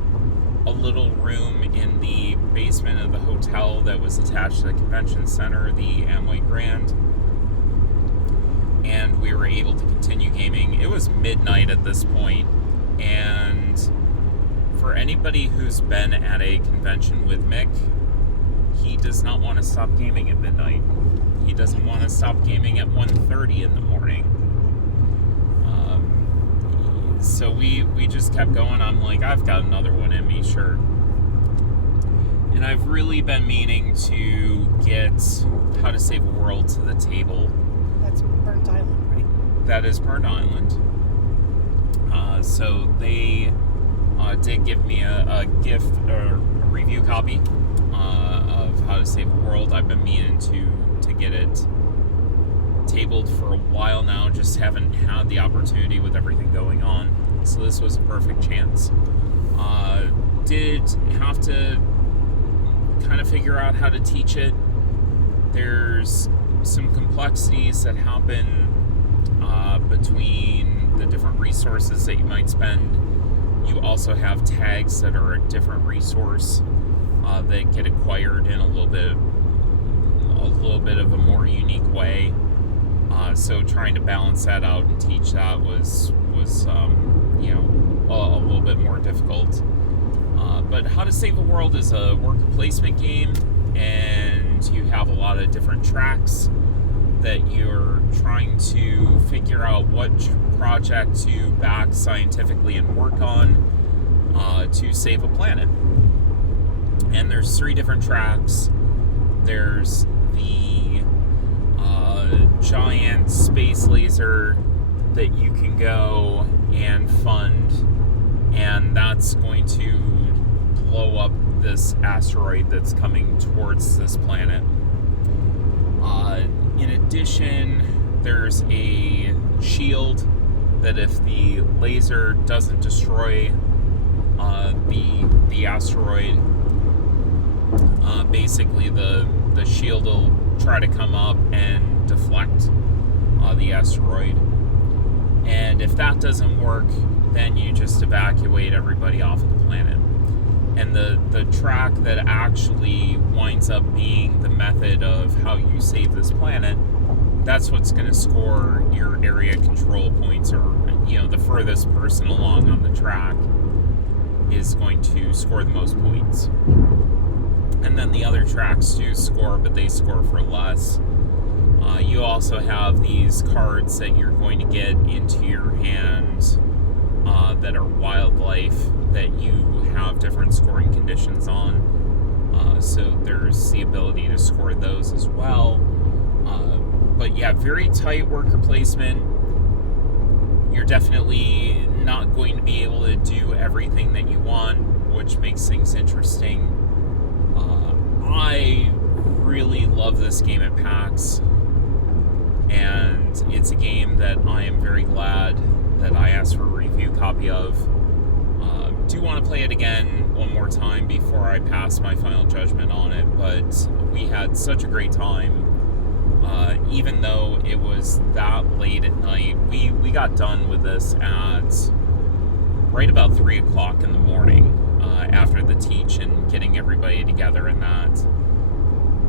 a little room in the basement of the hotel that was attached to the convention center, the Amway Grand, and we were able to continue gaming. It was midnight at this point, and for anybody who's been at a convention with Mick, he does not want to stop gaming at midnight. He doesn't want to stop gaming at 1:30 in the morning. So we just kept going. I'm like, I've got another one in me, sure. And I've really been meaning to get How to Save a World to the table. That's Burnt Island, right? That is Burnt Island. So they did give me a gift or a review copy of How to Save a World. I've been meaning to get it tabled for a while now, just haven't had the opportunity with everything going on. So this was a perfect chance. Did have to kind of figure out how to teach it. There's some complexities that happen between the different resources that you might spend. You also have tags that are a different resource that get acquired in a little bit of a more unique way. So trying to balance that out and teach that was a little bit more difficult. But How to Save a World is a worker placement game, and you have a lot of different tracks that you're trying to figure out what project to back scientifically and work on to save a planet. And there's 3 different tracks. There's the giant space laser that you can go and fund, and that's going to blow up this asteroid that's coming towards this planet. In addition, there's a shield that if the laser doesn't destroy the asteroid, basically the shield will try to come up and deflect the asteroid. And if that doesn't work, then you just evacuate everybody off of the planet. And the track that actually winds up being the method of how you save this planet, that's what's going to score your area control points, or the furthest person along on the track is going to score the most points. And then the other tracks do score, but they score for less. You also have these cards that you're going to get into your hand that are wildlife that you have different scoring conditions on. So there's the ability to score those as well. But yeah, very tight worker placement. You're definitely not going to be able to do everything that you want, which makes things interesting. I really love this game at PAX. and it's a game that I am very glad that I asked for a review copy of. Do want to play it again one more time before I pass my final judgment on it, but we had such a great time. Even though it was that late at night, we got done with this at right about 3 o'clock in the morning, after the teach and getting everybody together, and that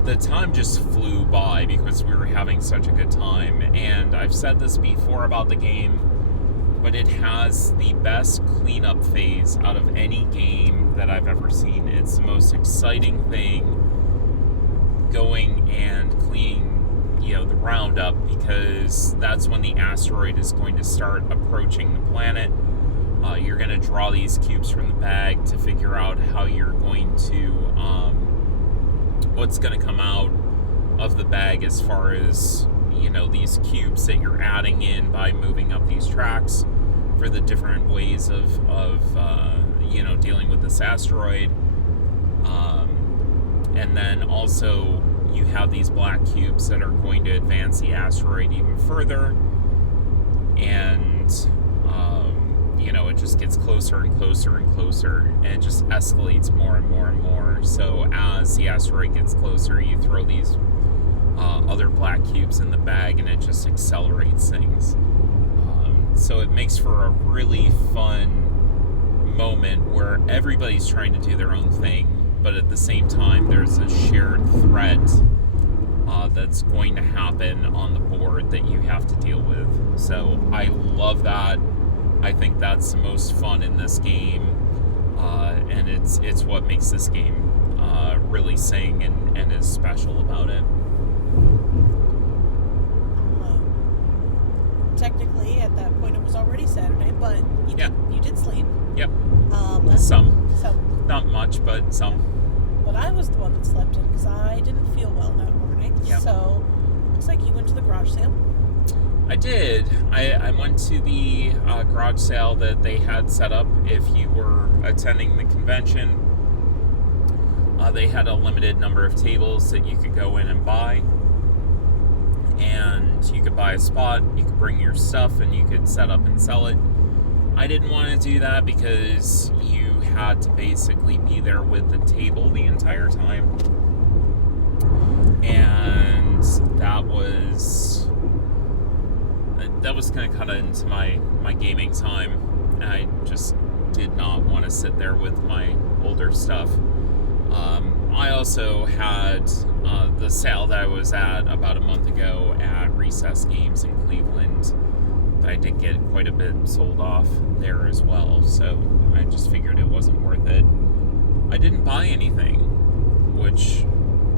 the time just flew by because we were having such a good time. And I've said this before about the game, but it has the best cleanup phase out of any game that I've ever seen. It's the most exciting thing, going and cleaning, the Roundup, because that's when the asteroid is going to start approaching the planet. You're going to draw these cubes from the bag to figure out how you're going to, what's going to come out of the bag as far as, these cubes that you're adding in by moving up these tracks for the different ways of dealing with this asteroid. And then also you have these black cubes that are going to advance the asteroid even further. And, it just gets closer and closer and closer, and it just escalates more and more and more. So as the asteroid gets closer, you throw these other black cubes in the bag, and it just accelerates things. So it makes for a really fun moment where everybody's trying to do their own thing, but at the same time, there's a shared threat that's going to happen on the board that you have to deal with. So I love that. I think that's the most fun in this game, and it's what makes this game really sing and is special about it. Technically, at that point, it was already Saturday, but you did sleep. Yep. Some. Not much, but some. But I was the one that slept in because I didn't feel well that morning. Yep. So, looks like you went to the garage sale. I did. I went to the garage sale that they had set up if you were attending the convention. They had a limited number of tables that you could go in and buy. And you could buy a spot, you could bring your stuff, and you could set up and sell it. I didn't want to do that because you had to basically be there with the table the entire time. And that was kind of cut into my gaming time. And I just did not want to sit there with my older stuff. I also had the sale that I was at about a month ago at Recess Games in Cleveland. I did get quite a bit sold off there as well, so I just figured it wasn't worth it. I didn't buy anything, which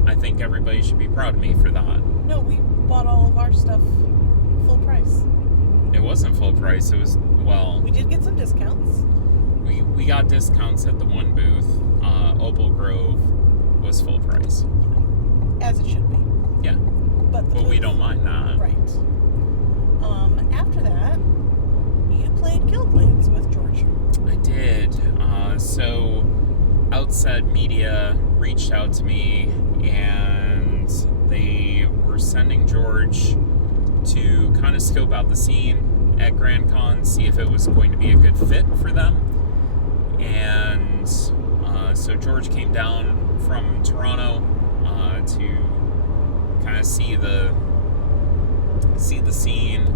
I think everybody should be proud of me for that. No, we bought all of our stuff full price. It wasn't full price. It was, well... We did get some discounts. We got discounts at the one booth. Opal Grove was full price. As it should be. Yeah. But we don't mind that. Right. After that, you played Guildlands with George. I did. So Outset Media reached out to me, and they were sending George to kind of scope out the scene at Grandcon, see if it was going to be a good fit for them. And so George came down from Toronto to kind of see the scene,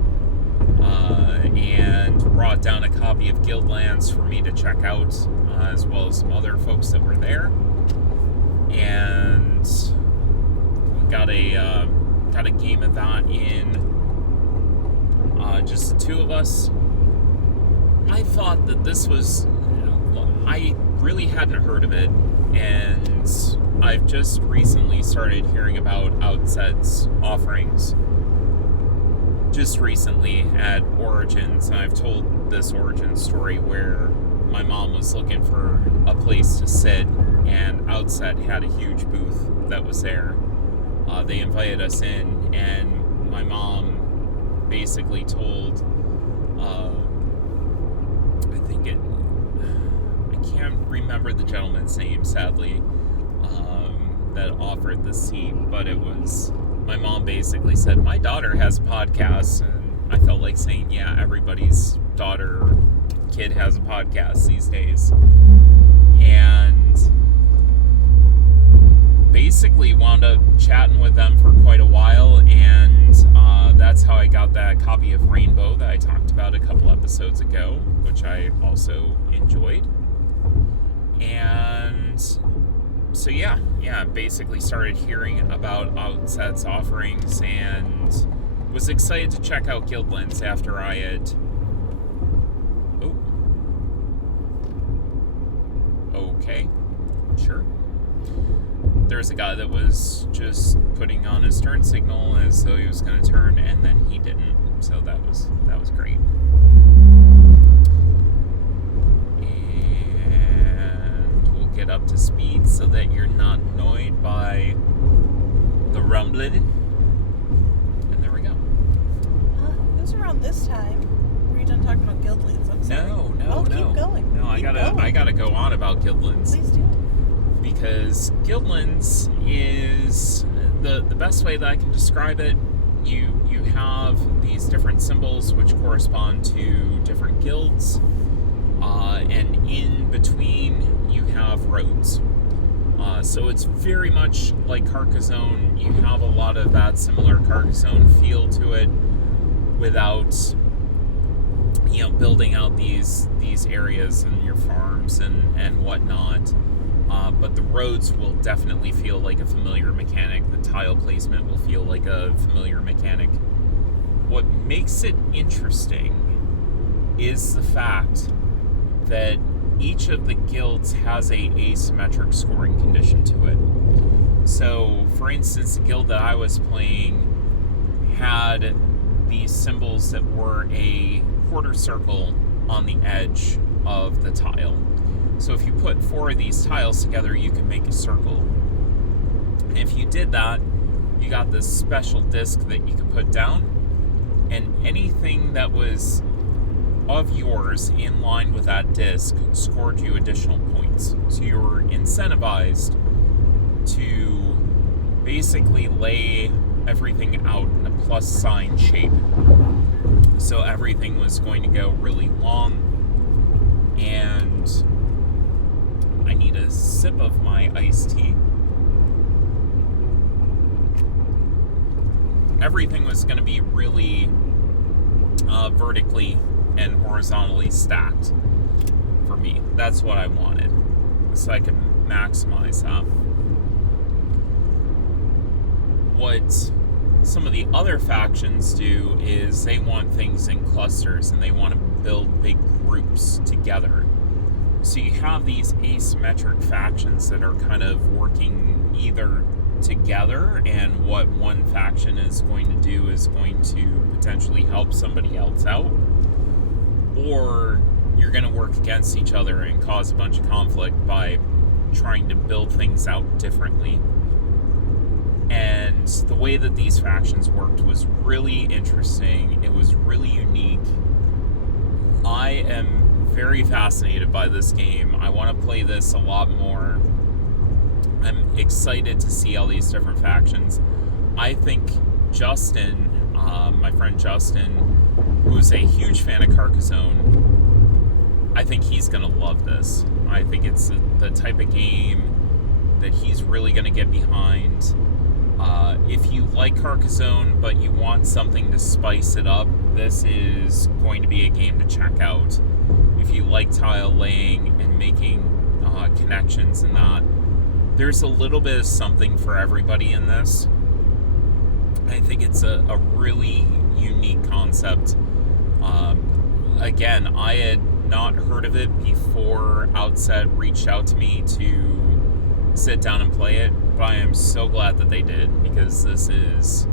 and brought down a copy of Guildlands for me to check out, as well as some other folks that were there. And we got a game of that in, just the two of us. I thought that this was, I really hadn't heard of it, and I've just recently started hearing about Outset's offerings. Just recently at Origins, and I've told this Origins story where my mom was looking for a place to sit, and Outset had a huge booth that was there. They invited us in, and my mom basically told, I can't remember the gentleman's name, sadly, that offered the seat, but it was my mom basically said, my daughter has a podcast, and I felt like saying, yeah, everybody's daughter or kid has a podcast these days. And basically wound up chatting with them for quite a while, and that's how I got that copy of Rainbow that I talked about a couple episodes ago, which I also enjoyed. And so basically started hearing about Outset's offerings and was excited to check out Guildlands after I had... Oh. Okay. Sure. There's a guy that was just putting on his turn signal as though he was going to turn, and then he didn't. So that was great. And we'll get up to speed so that you're not annoyed by the rumbling. And there we go. It was around this time. Were you done talking about Guildlands? I'm sorry. No. Keep going. No, I gotta go on about Guildlands. Please do. Because Guildlands is the best way that I can describe it. You have these different symbols which correspond to different guilds, and in between you have roads. So it's very much like Carcassonne. You have a lot of that similar Carcassonne feel to it, without building out these areas and your farms and whatnot. But the roads will definitely feel like a familiar mechanic. The tile placement will feel like a familiar mechanic. What makes it interesting is the fact that each of the guilds has a asymmetric scoring condition to it. So, for instance, the guild that I was playing had these symbols that were a quarter circle on the edge of the tile. So if you put 4 of these tiles together, you can make a circle. And if you did that, you got this special disc that you could put down, and anything that was of yours in line with that disc scored you additional points. So you were incentivized to basically lay everything out in a plus sign shape. So everything was going to go really long, and I need a sip of my iced tea. Everything was going to be really vertically and horizontally stacked for me. That's what I wanted, so I could maximize that. What some of the other factions do is they want things in clusters, and they want to build big groups together. So you have these asymmetric factions that are kind of working either together, and what one faction is going to do is going to potentially help somebody else out, or you're going to work against each other and cause a bunch of conflict by trying to build things out differently. And the way that these factions worked was really interesting. It was really unique. I am very fascinated by this game. I want to play this a lot more. I'm excited to see all these different factions. I think Justin, my friend Justin, who's a huge fan of Carcassonne, I think he's going to love this. I think it's the type of game that he's really going to get behind. If you like Carcassonne, but you want something to spice it up, this is going to be a game to check out. If you like tile laying and making connections and that, there's a little bit of something for everybody in this. I think it's a really unique concept. Again, I had not heard of it before Outset reached out to me to sit down and play it, but I am so glad that they did, because this is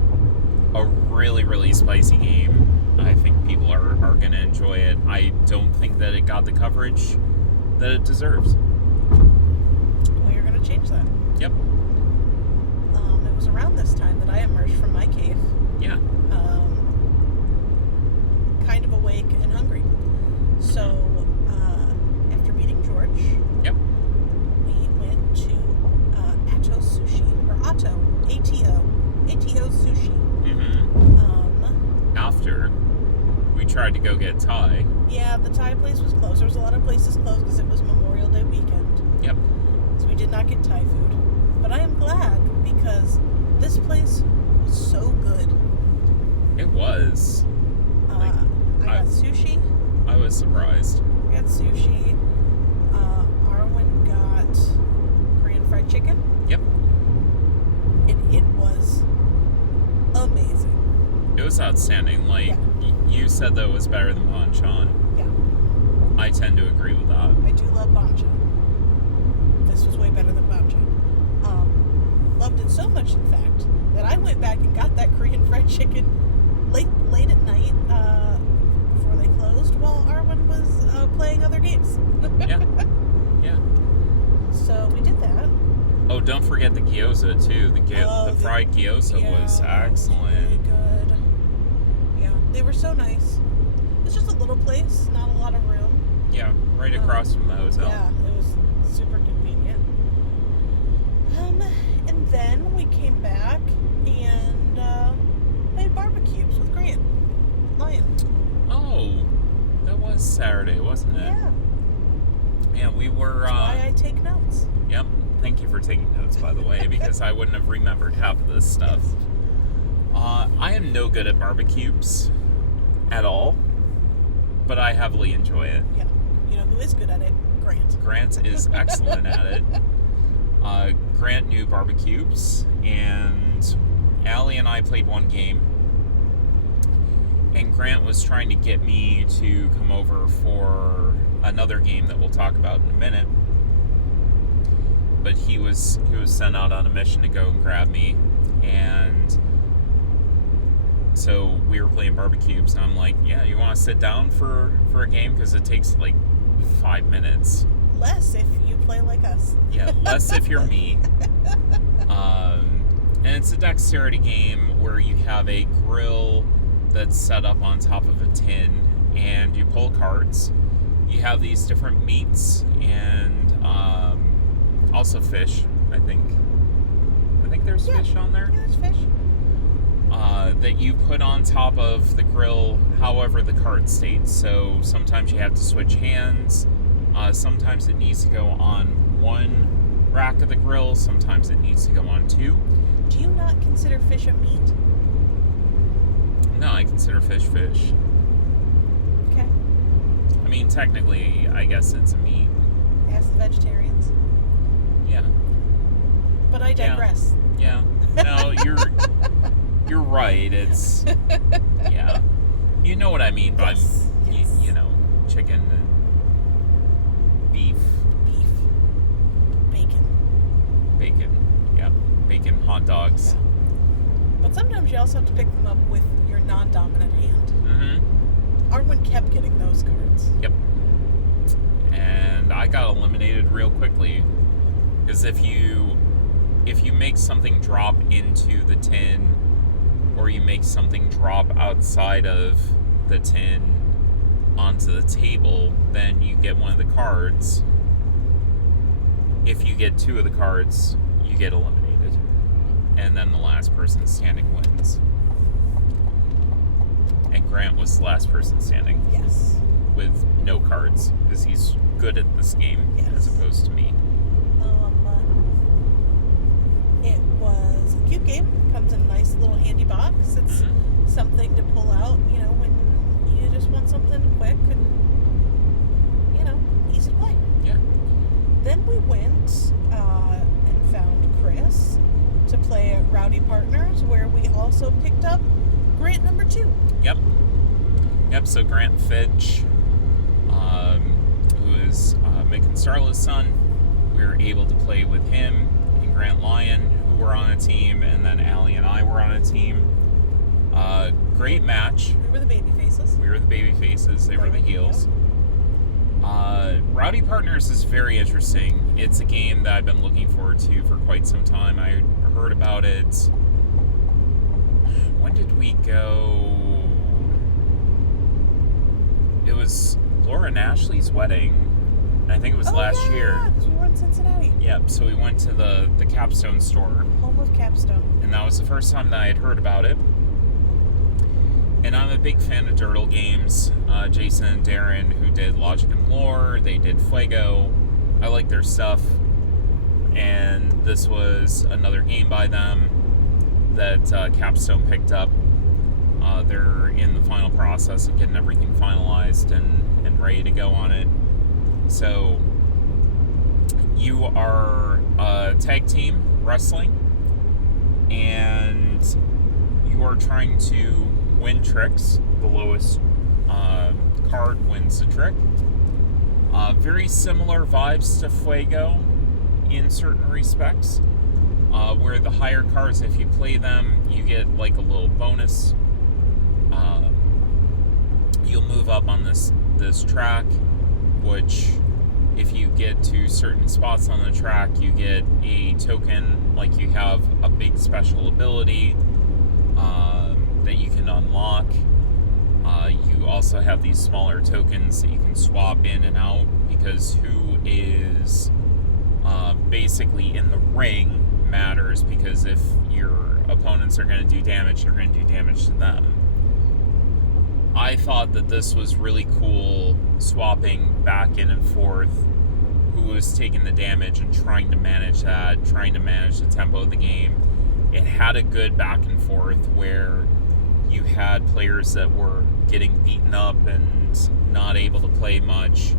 a really, really spicy game. I think people are going to enjoy it. I don't think that it got the coverage that it deserves. Well, you're going to change that. Yep. It was around this time that I emerged from my cave. Yeah. Kind of awake and hungry. So, after meeting George, Yep. we went to Atto Sushi, or Atto, A-T-O, ATO Sushi. After we tried to go get Thai. Yeah, the Thai place was closed. There was a lot of places closed because it was Memorial Day weekend. Yep. So we did not get Thai food. But I am glad because this place was so good. It was. I got sushi. I was surprised. I got sushi. Arwen got Korean fried chicken. Yep. And it was amazing. It was outstanding. Like, Yeah. You said that it was better than banchan. Yeah. I tend to agree with that. I do love banchan. This was way better than banchan. Loved it so much, in fact, that I went back and got that Korean fried chicken late at night before they closed while Arwen was playing other games. Yeah. Yeah. So we did that. Oh, don't forget the gyoza, too. The fried gyoza was excellent. Really good. Yeah, they were so nice. It's just a little place, not a lot of room. Yeah, right across from the hotel. Yeah, it was super convenient. And then we came back and made barbecues with Grant Lion. Oh, that was Saturday, wasn't it? Yeah. Yeah, we were... That's why I take notes. Yep. Thank you for taking notes, by the way, because I wouldn't have remembered half of this stuff. I am no good at barbecues at all, but I heavily enjoy it. Yeah. You know who is good at it? Grant. Grant is excellent at it. Grant knew barbecues, and Allie and I played one game, and Grant was trying to get me to come over for another game that we'll talk about in a minute. But he was sent out on a mission to go and grab me, and so we were playing barbecues, and I'm like, yeah, you want to sit down for a game? Because it takes like 5 minutes. Less if you play like us. Yeah, less if you're me. And it's a dexterity game where you have a grill that's set up on top of a tin, and you pull cards. You have these different meats and also fish, I think. I think there's fish on there. Yeah, there's fish. That you put on top of the grill however the card states. So sometimes you have to switch hands. Sometimes it needs to go on one rack of the grill. Sometimes it needs to go on two. Do you not consider fish a meat? No, I consider fish. Okay. I mean, technically, I guess it's a meat. Ask the vegetarians. Yeah. But I digress. Yeah. No, you're right. It's yeah. You know what I mean by you know, chicken and beef. Bacon. Yeah. Bacon hot dogs. Yeah. But sometimes you also have to pick them up with your non-dominant hand. Mm-hmm. Arwen kept getting those cards. Yep. And I got eliminated real quickly because if you make something drop into the tin, or you make something drop outside of the tin onto the table, then you get one of the cards. If you get two of the cards, you get eliminated. And then the last person standing wins. And Grant was the last person standing. Yes. With no cards, because he's good at this game as opposed to me. It was a cute game. Comes in a nice little handy box. It's something to pull out, you know, when you just want something quick and, you know, easy to play. Yeah. Then we went and found Chris to play at Rowdy Partners, where we also picked up Grant number 2. Yep, so Grant Fitch, who is Mick and Starla's son, we were able to play with him and Grant Lyon, who were on a team, and then Allie and I were on a team. Great match. We were the baby faces. They were the heels. Rowdy Partners is very interesting. It's a game that I've been looking forward to for quite some time. I heard about it. When did we go? It was Laura and Ashley's wedding, I think it was last year. because we were in Cincinnati. Yep, so we went to the Capstone store. Home of Capstone. And that was the first time that I had heard about it. And I'm a big fan of Dirtle games. Jason and Darren, who did Logic and Lore, they did Fuego. I like their stuff. And this was another game by them that Capstone picked up. They're in the final process of getting everything finalized and ready to go on it. So you are a tag team wrestling, and you are trying to win tricks. The lowest card wins the trick. Very similar vibes to Fuego in certain respects, where the higher cards, if you play them, you get like a little bonus. You'll move up on this track, which if you get to certain spots on the track, you get a token, like you have a big special ability that you can unlock. You also have these smaller tokens that you can swap in and out, because who is basically in the ring matters, because if your opponents are going to do damage, you're going to do damage to them. I thought that this was really cool, swapping back in and forth who was taking the damage and trying to manage that, trying to manage the tempo of the game. It had a good back and forth where you had players that were getting beaten up and not able to play much,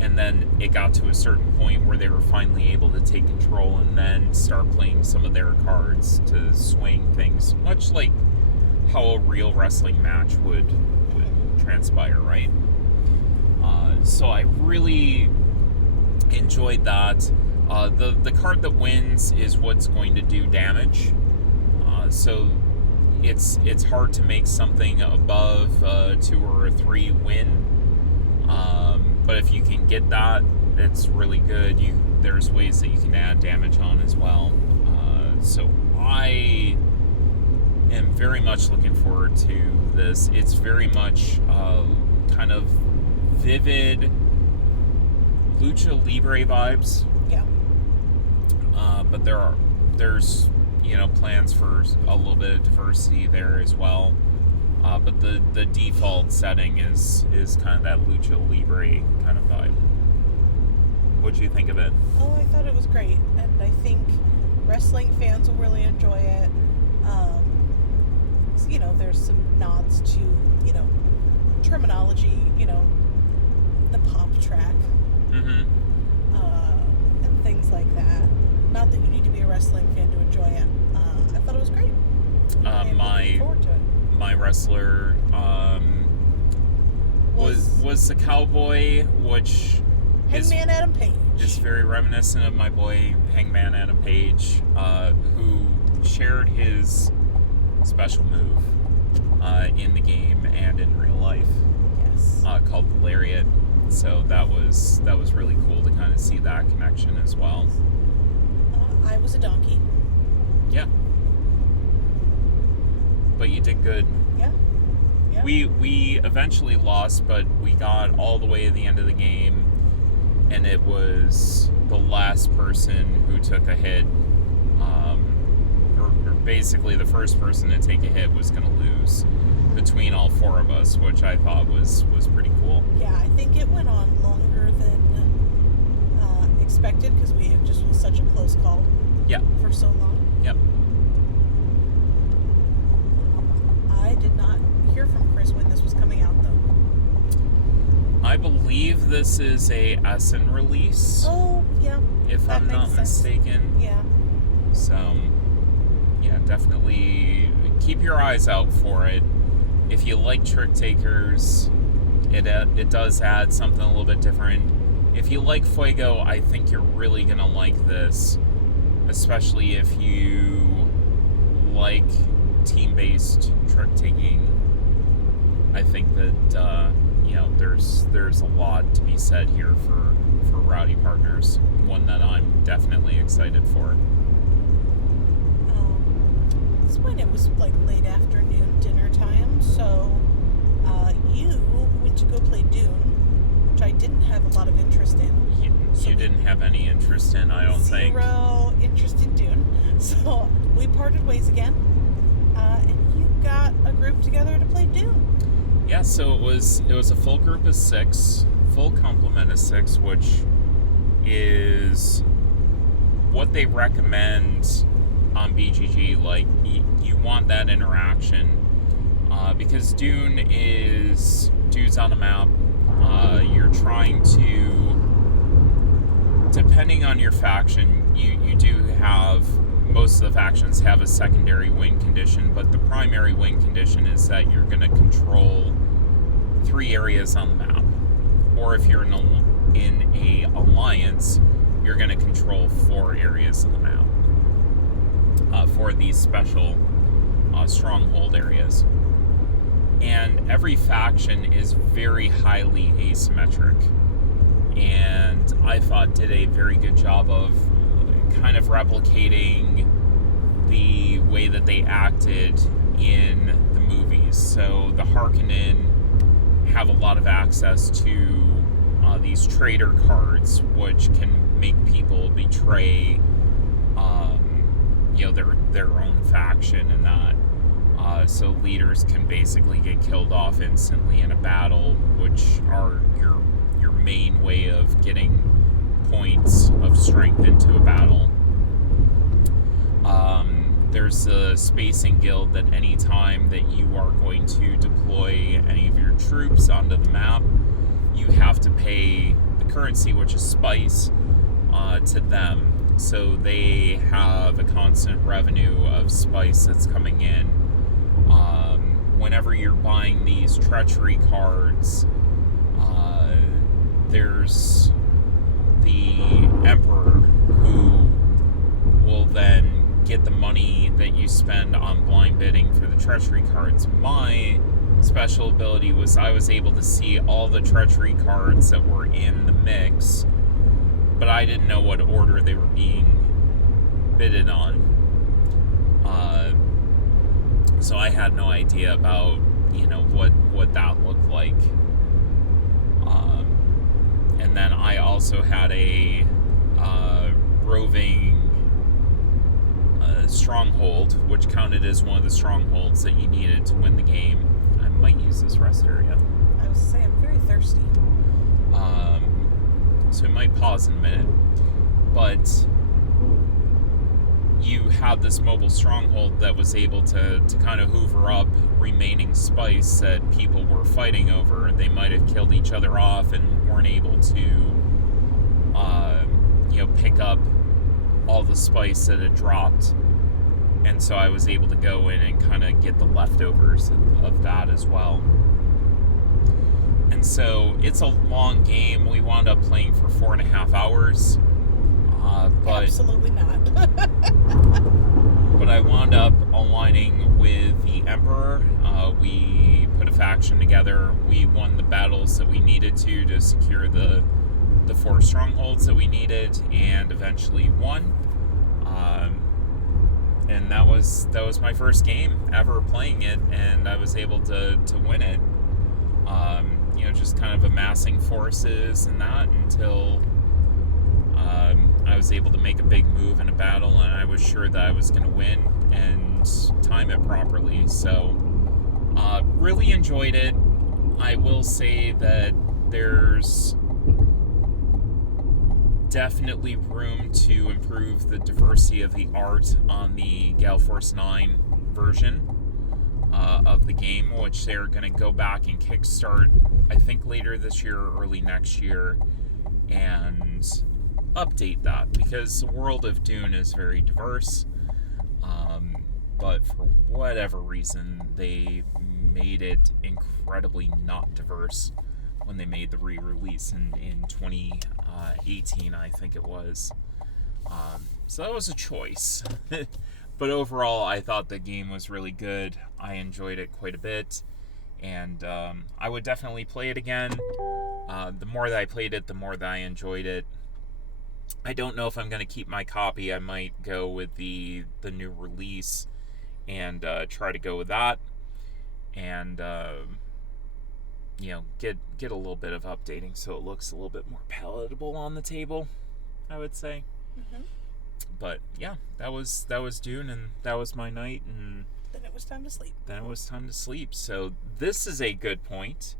and then it got to a certain point where they were finally able to take control and then start playing some of their cards to swing things, much like how a real wrestling match would transpire, right? So I really enjoyed that. The card that wins is what's going to do damage. So it's hard to make something above 2 or a 3 win. But if you can get that, it's really good. There's ways that you can add damage on as well. So I am very much looking forward to this. It's very much kind of vivid Lucha Libre vibes. Yeah. But there's plans for a little bit of diversity there as well. But the default setting is kind of that Lucha Libre kind of vibe. What'd you think of it? Oh, I thought it was great, and I think wrestling fans will really enjoy it. There's some nods to, terminology, the pop track, and things like that. Not that you need to be a wrestling fan to enjoy it. I thought it was great. I'm looking forward to it. My wrestler was the cowboy, which Hangman Adam Page. Is very reminiscent of my boy Hangman Adam Page, who shared his special move in the game and in real life. Yes. Called the Lariat. So that was really cool to kind of see that connection as well. I was a donkey. Yeah. But you did good. Yeah. We eventually lost, but we got all the way to the end of the game, and it was the last person who took a hit, or basically the first person to take a hit was going to lose between all 4 of us, which I thought was pretty cool. Yeah, I think it went on longer than expected, because it just was such a close call. Yeah. For so long. Yep. I did not hear from Chris when this was coming out, though. I believe this is a Essen release. Oh, yeah. If I'm not mistaken. Yeah. So, yeah, definitely keep your eyes out for it. If you like Trick Takers, it does add something a little bit different. If you like Fuego, I think you're really going to like this, especially if you like team-based trick-taking. I think that, there's a lot to be said here for Rowdy Partners, one that I'm definitely excited for. This one, it was like late afternoon, dinner time, so you went to go play Dune. which I didn't have a lot of interest in. You didn't have any interest in, I don't think. Zero interest in Dune. So we parted ways again, and you got a group together to play Dune. Yeah, so it was a full group of 6, full complement of 6, which is what they recommend on BGG. Like, you want that interaction, because Dune's on a map. You're trying to, depending on your faction, you do have, most of the factions have a secondary win condition, but the primary win condition is that you're going to control 3 areas on the map. Or if you're in a alliance, you're going to control 4 areas of the map for these special stronghold areas. And every faction is very highly asymmetric, and I thought did a very good job of kind of replicating the way that they acted in the movies. So the Harkonnen have a lot of access to these traitor cards, which can make people betray their own faction, and that so leaders can basically get killed off instantly in a battle, which are your main way of getting points of strength into a battle. There's a spacing guild that any time that you are going to deploy any of your troops onto the map, you have to pay the currency, which is spice, to them. So they have a constant revenue of spice that's coming in. Whenever you're buying these treachery cards, there's the Emperor who will then get the money that you spend on blind bidding for the treachery cards. My special ability was I was able to see all the treachery cards that were in the mix, but I didn't know what order they were being bidded on. So I had no idea about, what that looked like. And then I also had a roving stronghold, which counted as one of the strongholds that you needed to win the game. I might use this rest area. I was saying, I'm very thirsty. So it might pause in a minute. But you had this mobile stronghold that was able to kind of hoover up remaining spice that people were fighting over. They might have killed each other off and weren't able to, pick up all the spice that had dropped. And so I was able to go in and kind of get the leftovers of that as well. And so it's a long game. We wound up playing for 4.5 hours. But absolutely not. But I wound up aligning with the Emperor. We put a faction together. We won the battles that we needed to secure the 4 strongholds that we needed, and eventually won. And that was my first game ever playing it, and I was able to win it. Just kind of amassing forces and that until I was able to make a big move in a battle, and I was sure that I was going to win and time it properly. So, really enjoyed it. I will say that there's definitely room to improve the diversity of the art on the Gale Force 9 version of the game, which they're going to go back and kickstart, I think, later this year or early next year, and update that, because the world of Dune is very diverse, but for whatever reason they made it incredibly not diverse when they made the re-release in 2018, I think it was. So that was a choice. But overall, I thought the game was really good. I enjoyed it quite a bit, and I would definitely play it again. The more that I played it, the more that I enjoyed it. I don't know if I'm going to keep my copy. I might go with the new release and try to go with that. And get a little bit of updating so it looks a little bit more palatable on the table, I would say. Mm-hmm. But yeah, that was Dune, and that was my night, and Then it was time to sleep. So this is a good point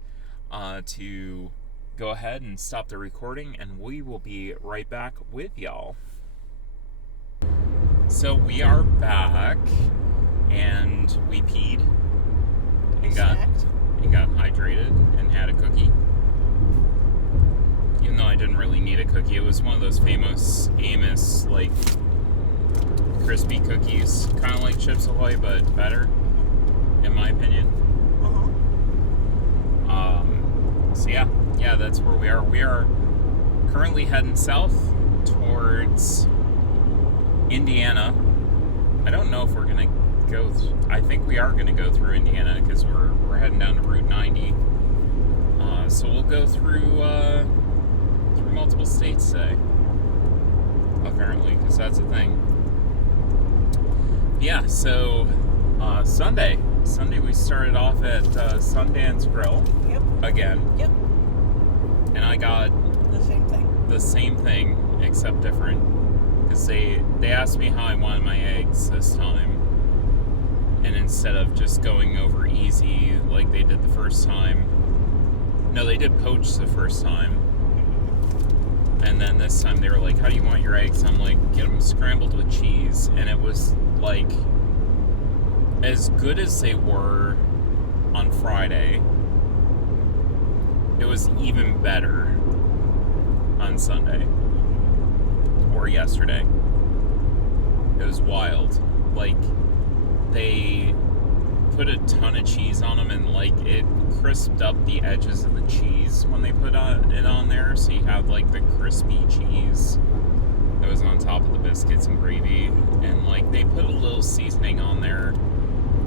to go ahead and stop the recording, and we will be right back with y'all. So we are back, and we peed and got hydrated and had a cookie. Even though I didn't really need a cookie, it was one of those famous Amos like crispy cookies, kind of like Chips Ahoy, but better, in my opinion. So yeah, that's where we are. We are currently heading south towards Indiana. I don't know if we're gonna go. I think we are gonna go through Indiana because we're heading down to Route 90. So we'll go through multiple states today, apparently, because that's a thing. Yeah. So Sunday we started off at Sundance Grill. Yep. Again. Yep. And I got the same thing, except different, because they asked me how I wanted my eggs this time, and instead of just going over easy like they did the first time, no, they did poach the first time, and then this time they were like, how do you want your eggs? I'm like, get them scrambled with cheese, and it was like as good as they were on Friday. It was even better on Sunday or yesterday. It was wild. Like, they put a ton of cheese on them, and like it crisped up the edges of the cheese when they put it on there, so you have like the crispy cheese that was on top of the biscuits and gravy, and like they put a little seasoning on there.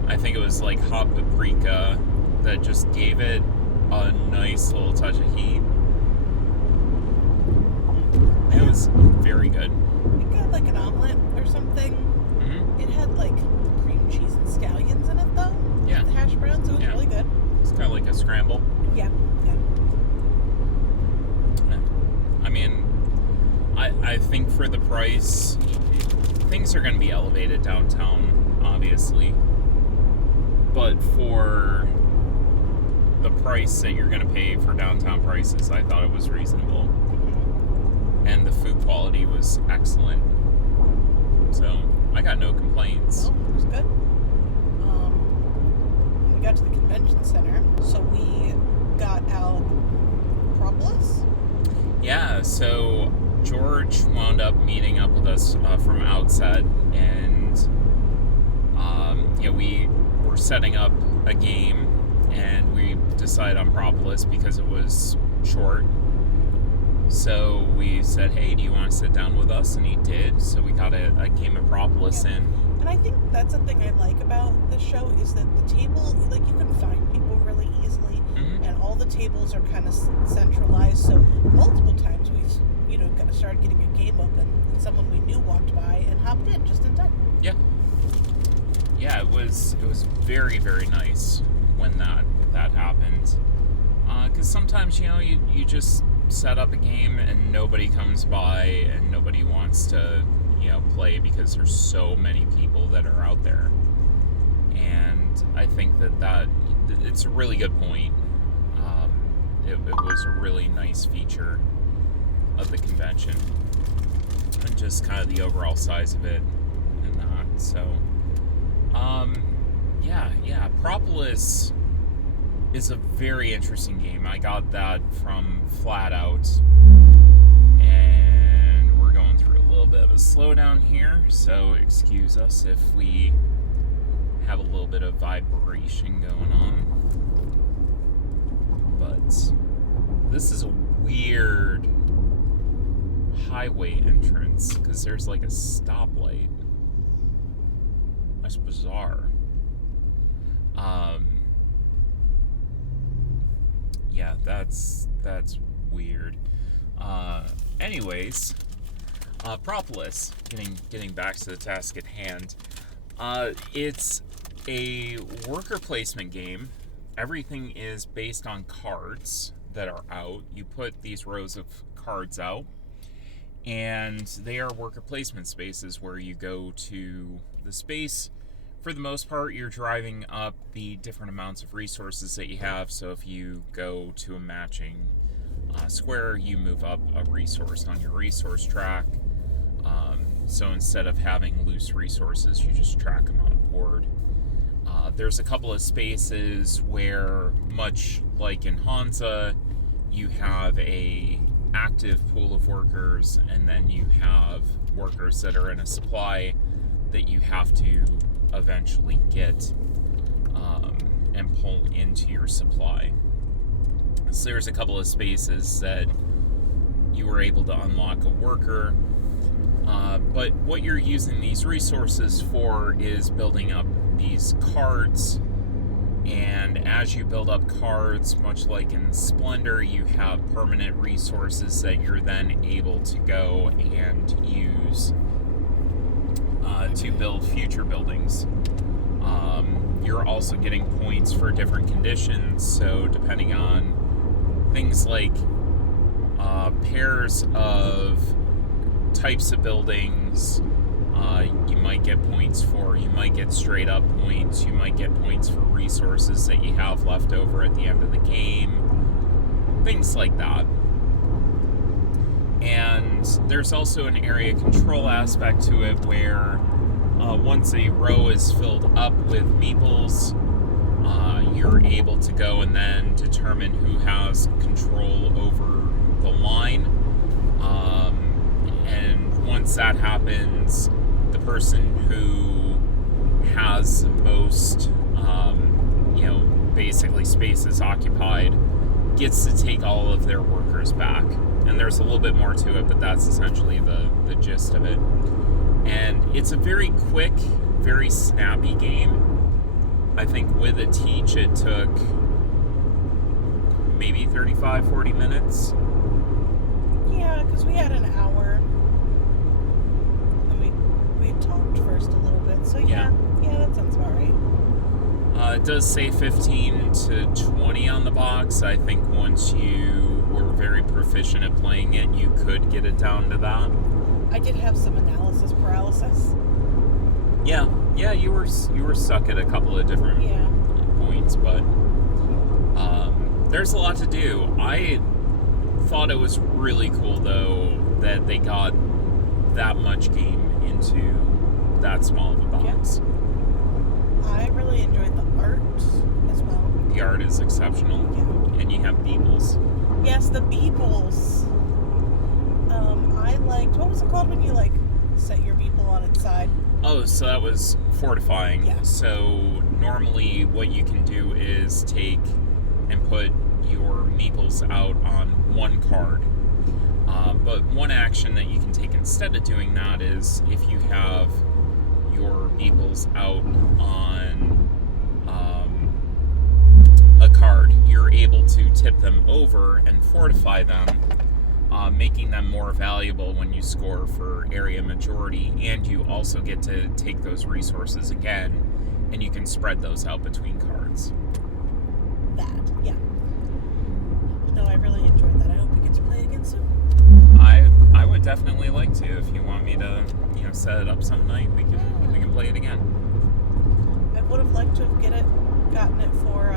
I think it was like hot paprika that just gave it a nice little touch of heat. It was very good. It got like an omelet or something. Mm-hmm. It had like cream cheese and scallions in it though. Yeah. The hash browns. It was really good. It's kind of like a scramble. Yeah. I mean, I think for the price, things are going to be elevated downtown, obviously. But for the price that you're going to pay for downtown prices, I thought it was reasonable. And the food quality was excellent. So, I got no complaints. Well, it was good. We got to the convention center, so we got out Propolis. Yeah, so George wound up meeting up with us from Outset, and we were setting up a game, and we decided on Propolis because it was short. So we said, hey, do you want to sit down with us? And he did, so we got a game of Propolis in. And I think that's the thing I like about this show is that the table, like, you can find people really easily, and all the tables are kind of centralized, so multiple times we started getting a game open, and someone we knew walked by and hopped in just in time. Yeah, it was very, very nice when that happened. Because sometimes, you just set up a game and nobody comes by and nobody wants to, play because there's so many people that are out there. And I think that it's a really good point. It was a really nice feature of the convention, and just kind of the overall size of it and that. So, Propolis is a very interesting game. I got that from Flat Out, and we're going through a little bit of a slowdown here, so excuse us if we have a little bit of vibration going on. But this is a weird highway entrance because there's like a stoplight. That's bizarre. Yeah, that's weird. Anyways, Propolis, getting back to the task at hand. It's a worker placement game. everything is based on cards that are out. You put these rows of cards out, and they are worker placement spaces where you go to the space. For the most part, you're driving up the different amounts of resources that you have. So if you go to a matching square, you move up a resource on your resource track. So instead of having loose resources, you just track them on a board. There's a couple of spaces where, much like in Hansa, you have a active pool of workers, and then you have workers that are in a supply that you have to eventually get and pull into your supply. So there's a couple of spaces that you were able to unlock a worker, but what you're using these resources for is building up these cards. And as you build up cards, much like in Splendor, you have permanent resources that you're then able to go and use to build future buildings. You're also getting points for different conditions, so depending on things like pairs of types of buildings, you might get points for. You might get straight up points. You might get points for resources that you have left over at the end of the game. Things like that. And there's also an area control aspect to it where once a row is filled up with meeples, you're able to go and then determine who has control over the line. And once that happens, the person who has the most, basically spaces occupied gets to take all of their workers back. And there's a little bit more to it, but that's essentially the gist of it. And it's a very quick, very snappy game. I think with a teach, it took maybe 35, 40 minutes. Yeah, because we had an hour. And we talked first a little bit. So yeah, that sounds about right. It does say 15 to 20 on the box. I think once you were very proficient at playing it, you could get it down to that. I did have some analysis paralysis. Yeah, you were stuck at a couple of different points, but there's a lot to do. I thought it was really cool, though, that they got that much game into that small of a box. Yeah. I really enjoyed the art as well. The art is exceptional. Yeah. And you have beebles. Yes, the beebles. I liked, what was it called when you set your beeple on its side? Oh, so that was fortifying. Yeah. So normally what you can do is take and put your meeples out on one card. But one action that you can take instead of doing that is if you have your beeples out on a card, you're able to tip them over and fortify them, making them more valuable when you score for area majority, and you also get to take those resources again, and you can spread those out between cards. Yeah. No, I really enjoyed that. I hope we get to play it again soon. I would definitely like to. If you want me to, set it up some night, we can play it again. I would have liked to have gotten it for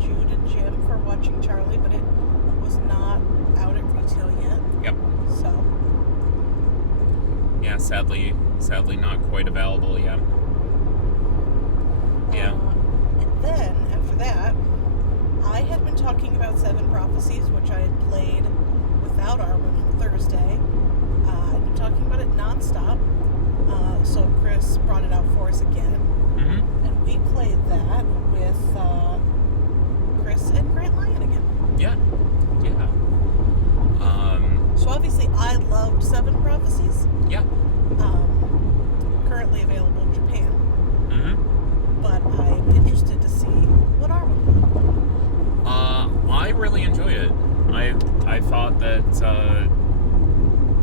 Jude and Jim for Watching Charlie, but it was not out at retail yet. Yep. So. Yeah, sadly not quite available yet. Yeah. And then, after that, I had been talking about Seven Prophecies, which I had played without Arwen on Thursday. I'd been talking about it nonstop. So Chris brought it out for us again. Mm-hmm. And we played that with Chris and Grant Lyon again. Yeah. So obviously I loved Seven Prophecies. Yeah. Currently available in Japan. Mm-hmm. But I'm interested to see what Arwen thought. I really enjoyed it. I thought that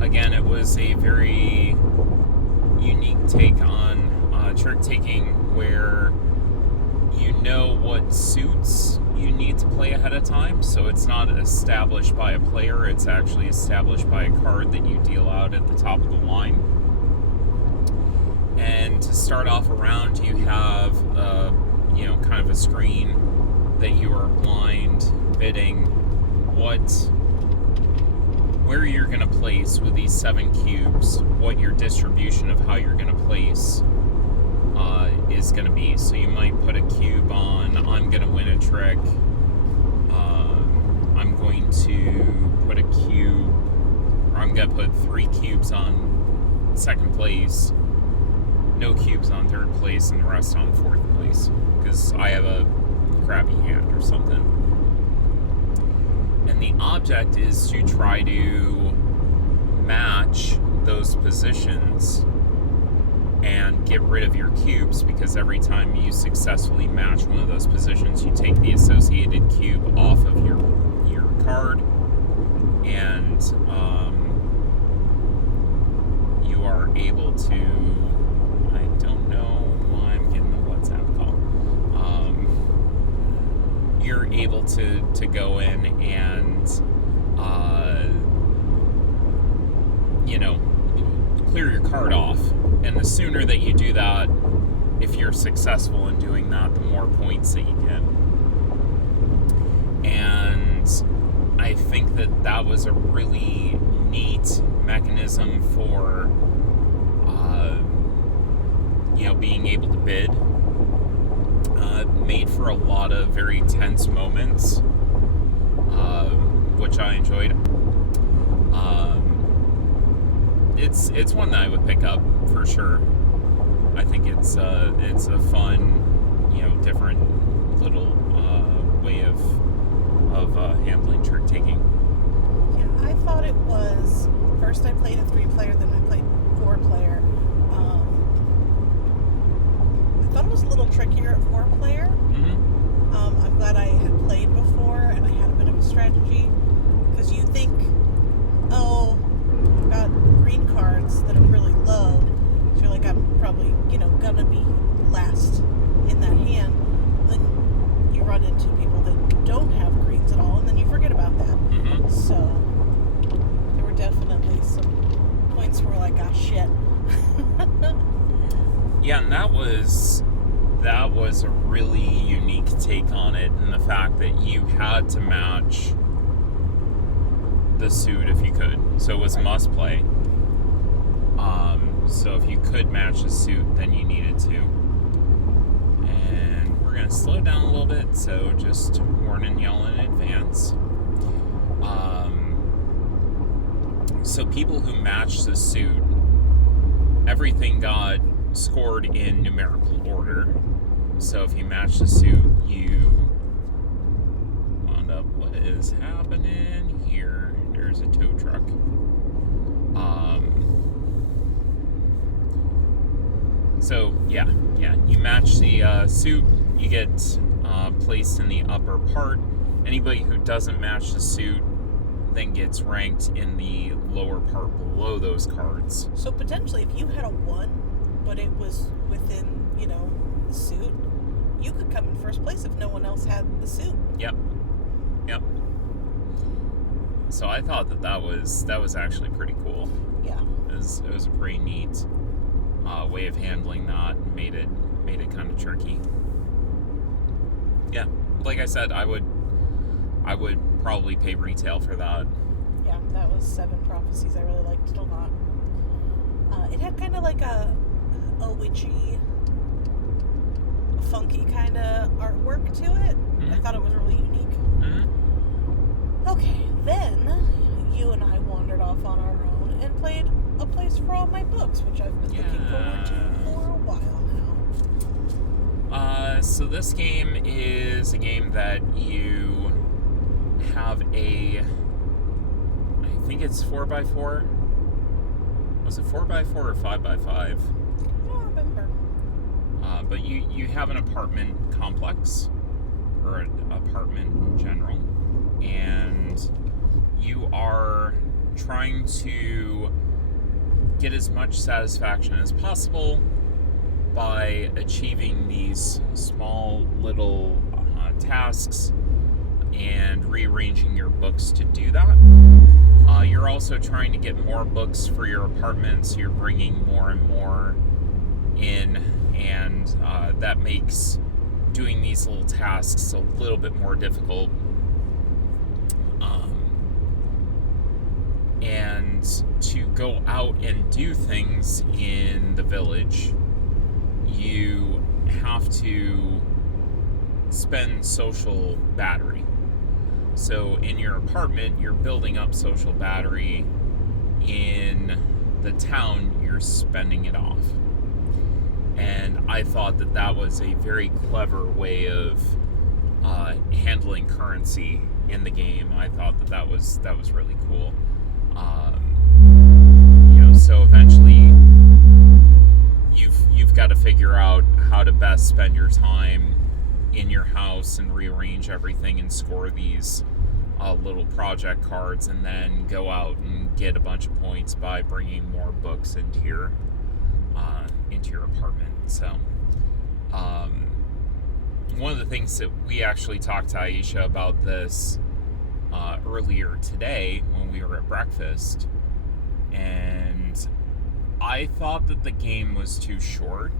again, it was a very unique take on trick taking, where you know what suits you need to play ahead of time, so it's not established by a player, it's actually established by a card that you deal out at the top of the line. And to start off a round, you have kind of a screen that you are blind bidding where you're going to place with these 7 cubes, what your distribution of how you're going to place is going to be. So you might put a cube on, I'm going to win a trick. I'm going to put a cube, or I'm going to put 3 cubes on second place, no cubes on third place, and the rest on fourth place, because I have a crappy hand or something. And the object is to try to match those positions and get rid of your cubes, because every time you successfully match one of those positions, you take the associated cube off of your card, and you are able to, I don't know why I'm getting a WhatsApp call, you're able to go in and clear your card off. And the sooner that you do that, if you're successful in doing that, the more points that you get. And I think that was a really neat mechanism for being able to bid. Made for a lot of very tense moments, which I enjoyed. It's one that I would pick up for sure. I think it's a fun, different little way of handling trick taking. Yeah, I thought it was, first I played a 3-player, then I played 4-player. I thought it was a little trickier at 4-player. Mm-hmm. I'm glad I had played before and I had a bit of a strategy, because you think, oh, I've got green cards that are really low, so you're like, I'm probably, gonna be last in that hand. Then you run into people that don't have greens at all, and then you forget about that. Mm-hmm. So there were definitely some points where like, ah, shit. Yeah, and that was a really unique take on it, and the fact that you had to match the suit if you could. So it was Right. must play. So if you could match the suit, then you needed to. And we're going to slow down a little bit, so just warning y'all in advance. So people who matched the suit, everything got scored in numerical order. So if you match the suit, you wound up, what is happening here? There's a tow truck. So yeah, you match the suit, you get placed in the upper part. Anybody who doesn't match the suit then gets ranked in the lower part below those cards. So potentially, if you had a 1, but it was within, the suit, you could come in first place if no one else had the suit. Yep. So I thought that was actually pretty cool. Yeah. It was a pretty neat way of handling that. Made it kind of tricky. Yeah, like I said, I would probably pay retail for that. Yeah, that was 7 Prophecies. I really liked it a lot. It had kind of like a witchy, funky kind of artwork to it. Mm-hmm. I thought it was really unique. Mm-hmm. Okay, then you and I wandered off on our own and played A Place for All My Books, which I've been looking forward to for a while now. So this game is a game that you have I think it's 4x4. Was it 4x4 or 5x5? I don't remember. But you have an apartment complex, or an apartment in general, and you are trying to get as much satisfaction as possible by achieving these small little tasks and rearranging your books to do that. You're also trying to get more books for your apartment, so you're bringing more and more in, and that makes doing these little tasks a little bit more difficult. And to go out and do things in the village, you have to spend social battery. So in your apartment, you're building up social battery. In the town, you're spending it off. And I thought that that was a very clever way of handling currency in the game. I thought that that was really cool. So eventually you've got to figure out how to best spend your time in your house and rearrange everything and score these little project cards, and then go out and get a bunch of points by bringing more books into your apartment. So one of the things that we actually talked to Aisha about this earlier today when we were at breakfast, and I thought that the game was too short.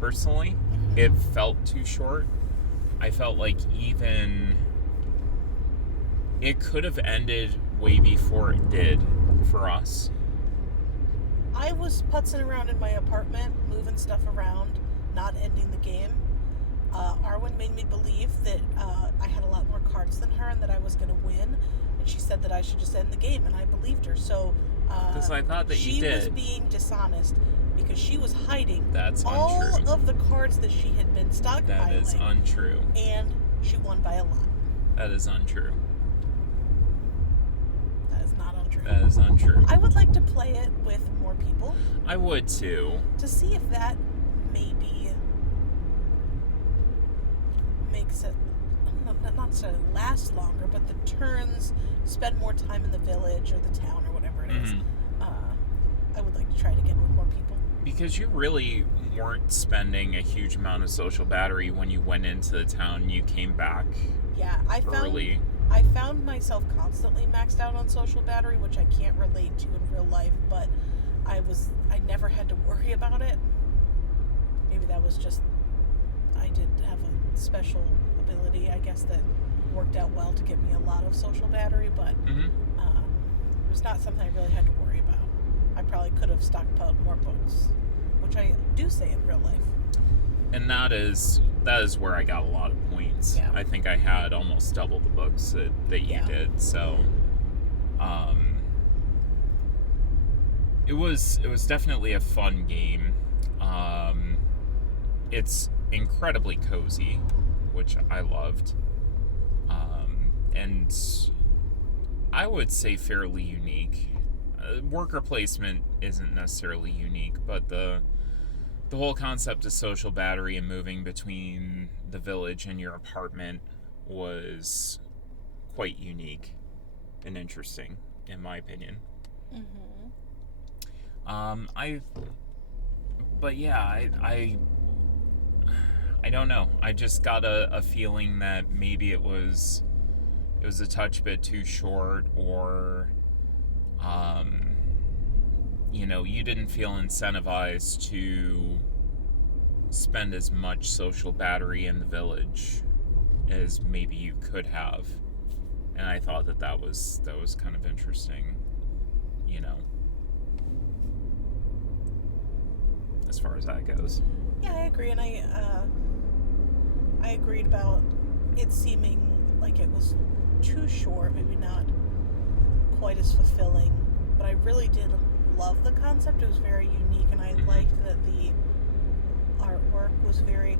Personally, it felt too short. I felt like even it could have ended way before it did for us. I was putzing around in my apartment, moving stuff around, not ending the game. Arwen made me believe that I had a lot more cards than her and that I was going to win. And she said that I should just end the game, and I believed her. So because I thought that you did. She was being dishonest because she was hiding all of the cards that she had been stockpiling. That is untrue. And she won by a lot. That is untrue. That is not untrue. That is untrue. I would like to play it with more people. I would too. To see if that maybe makes it not necessarily last longer, but the turns spend more time in the village or the town or whatever it is. I would like to try it again with more people. Because you really weren't spending a huge amount of social battery when you went into the town. You came back early. I found myself constantly maxed out on social battery, which I can't relate to in real life, but I never had to worry about it. Maybe that was just, I did have a special ability, I guess, that worked out well to give me a lot of social battery, but it was not something I really had to worry about. I probably could have stockpiled more books, which I do say in real life. And that is where I got a lot of points. Yeah. I think I had almost double the books that you did. So it was definitely a fun game. It's incredibly cozy, which I loved. And I would say fairly unique. Worker placement isn't necessarily unique, but the whole concept of social battery and moving between the village and your apartment was quite unique and interesting, in my opinion. I don't know. I just got a feeling that maybe it was a touch bit too short, or you didn't feel incentivized to spend as much social battery in the village as maybe you could have. And I thought that was kind of interesting, as far as that goes. Yeah, I agree, and I agreed about it seeming like it was too short, maybe not quite as fulfilling, but I really did love the concept. It was very unique, and I liked that the artwork was very,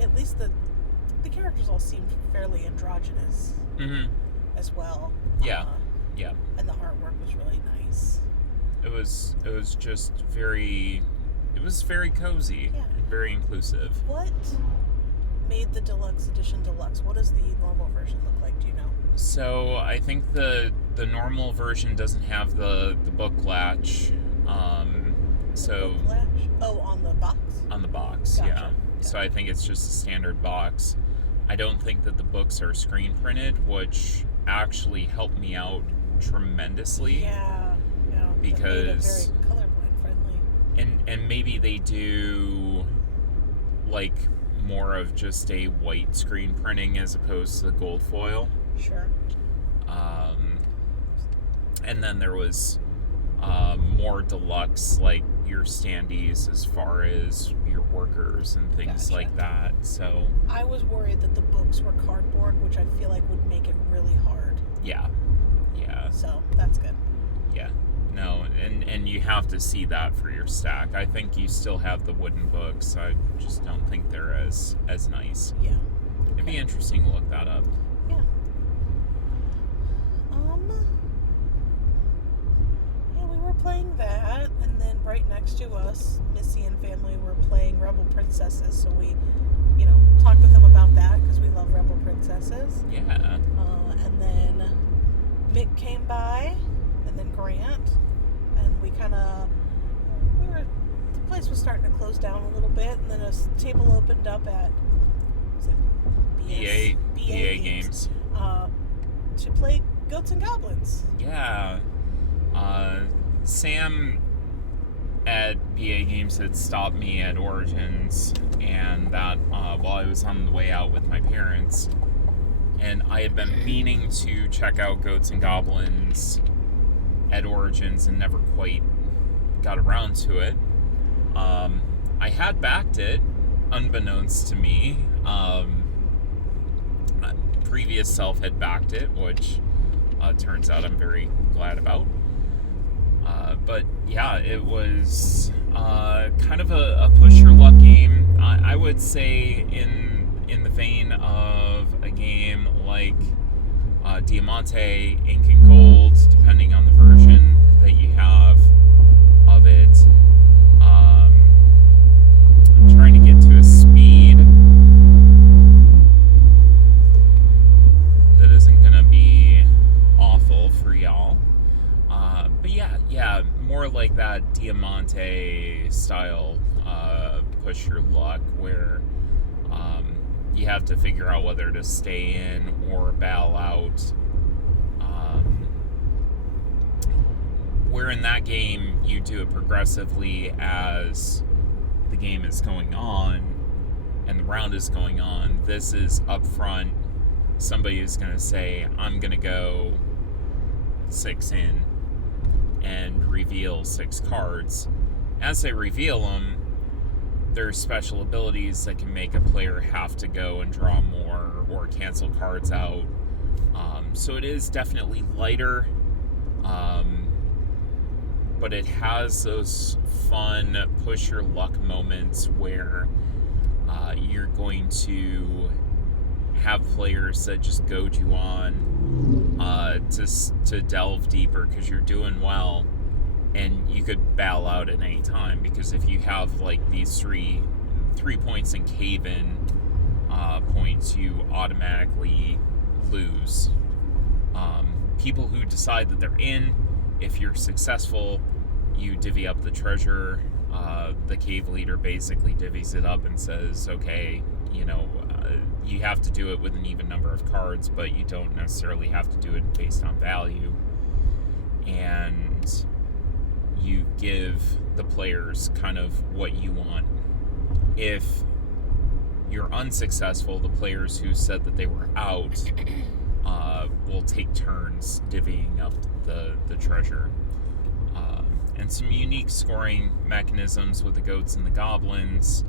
at least the characters all seemed fairly androgynous as well. Yeah. And the artwork was really nice. It was just very cozy and very inclusive. What made the deluxe edition deluxe? What does the normal version look like? Do you know? So I think the normal version doesn't have the book latch. Book latch? Oh, on the box? On the box, Gotcha. yeah. So I think it's just a standard box. I don't think that the books are screen printed, which actually helped me out tremendously. Yeah. Because it made it very colorblind friendly. and maybe they do like more of just a white screen printing as opposed to the gold foil. Sure. And then there was more deluxe, like your standees as far as your workers and things like that. So I was worried that the books were cardboard, which I feel like would make it really hard. Yeah. So that's good. Yeah. No, and you have to see that for your stack. I think you still have the wooden books. I just don't think they're as nice. Yeah. It'd be interesting to look that up. Yeah. We were playing that, and then right next to us, Missy and family were playing Rebel Princesses, so we, talked with them about that, because we love Rebel Princesses. Yeah. And then Mick came by, and then Grant, and we the place was starting to close down a little bit, and then a table opened up at, was it BA Games. To play Goats and Goblins. Yeah. Sam at BA Games had stopped me at Origins, and that while I was on the way out with my parents, and I had been meaning to check out Goats and Goblins at Origins and never quite got around to it. I had backed it, unbeknownst to me. Previous self had backed it, which turns out I'm very glad about. But yeah, it was kind of a push your luck game. I would say in the vein of a game like Diamante, Ink and Gold, depending on the version that you have of it. I'm trying to get to a speed that isn't going to be awful for y'all. But yeah, more like that Diamante style push your luck, where you have to figure out whether to stay in or bow out. Where in that game you do it progressively as the game is going on and the round is going on. This is up front. Somebody is going to say, I'm going to go 6 in and reveal 6 cards. As they reveal them, there's special abilities that can make a player have to go and draw more or cancel cards out. So it is definitely lighter, but it has those fun push your luck moments where you're going to have players that just goad you on to delve deeper because you're doing well, and you could bail out at any time, because if you have like these three points in cave-in points, you automatically lose. People who decide that they're in, if you're successful, you divvy up the treasure. The cave leader basically divvies it up and says, okay, you have to do it with an even number of cards, but you don't necessarily have to do it based on value. And you give the players kind of what you want. If you're unsuccessful, the players who said that they were out will take turns divvying up the treasure. And some unique scoring mechanisms with the goats and the goblins.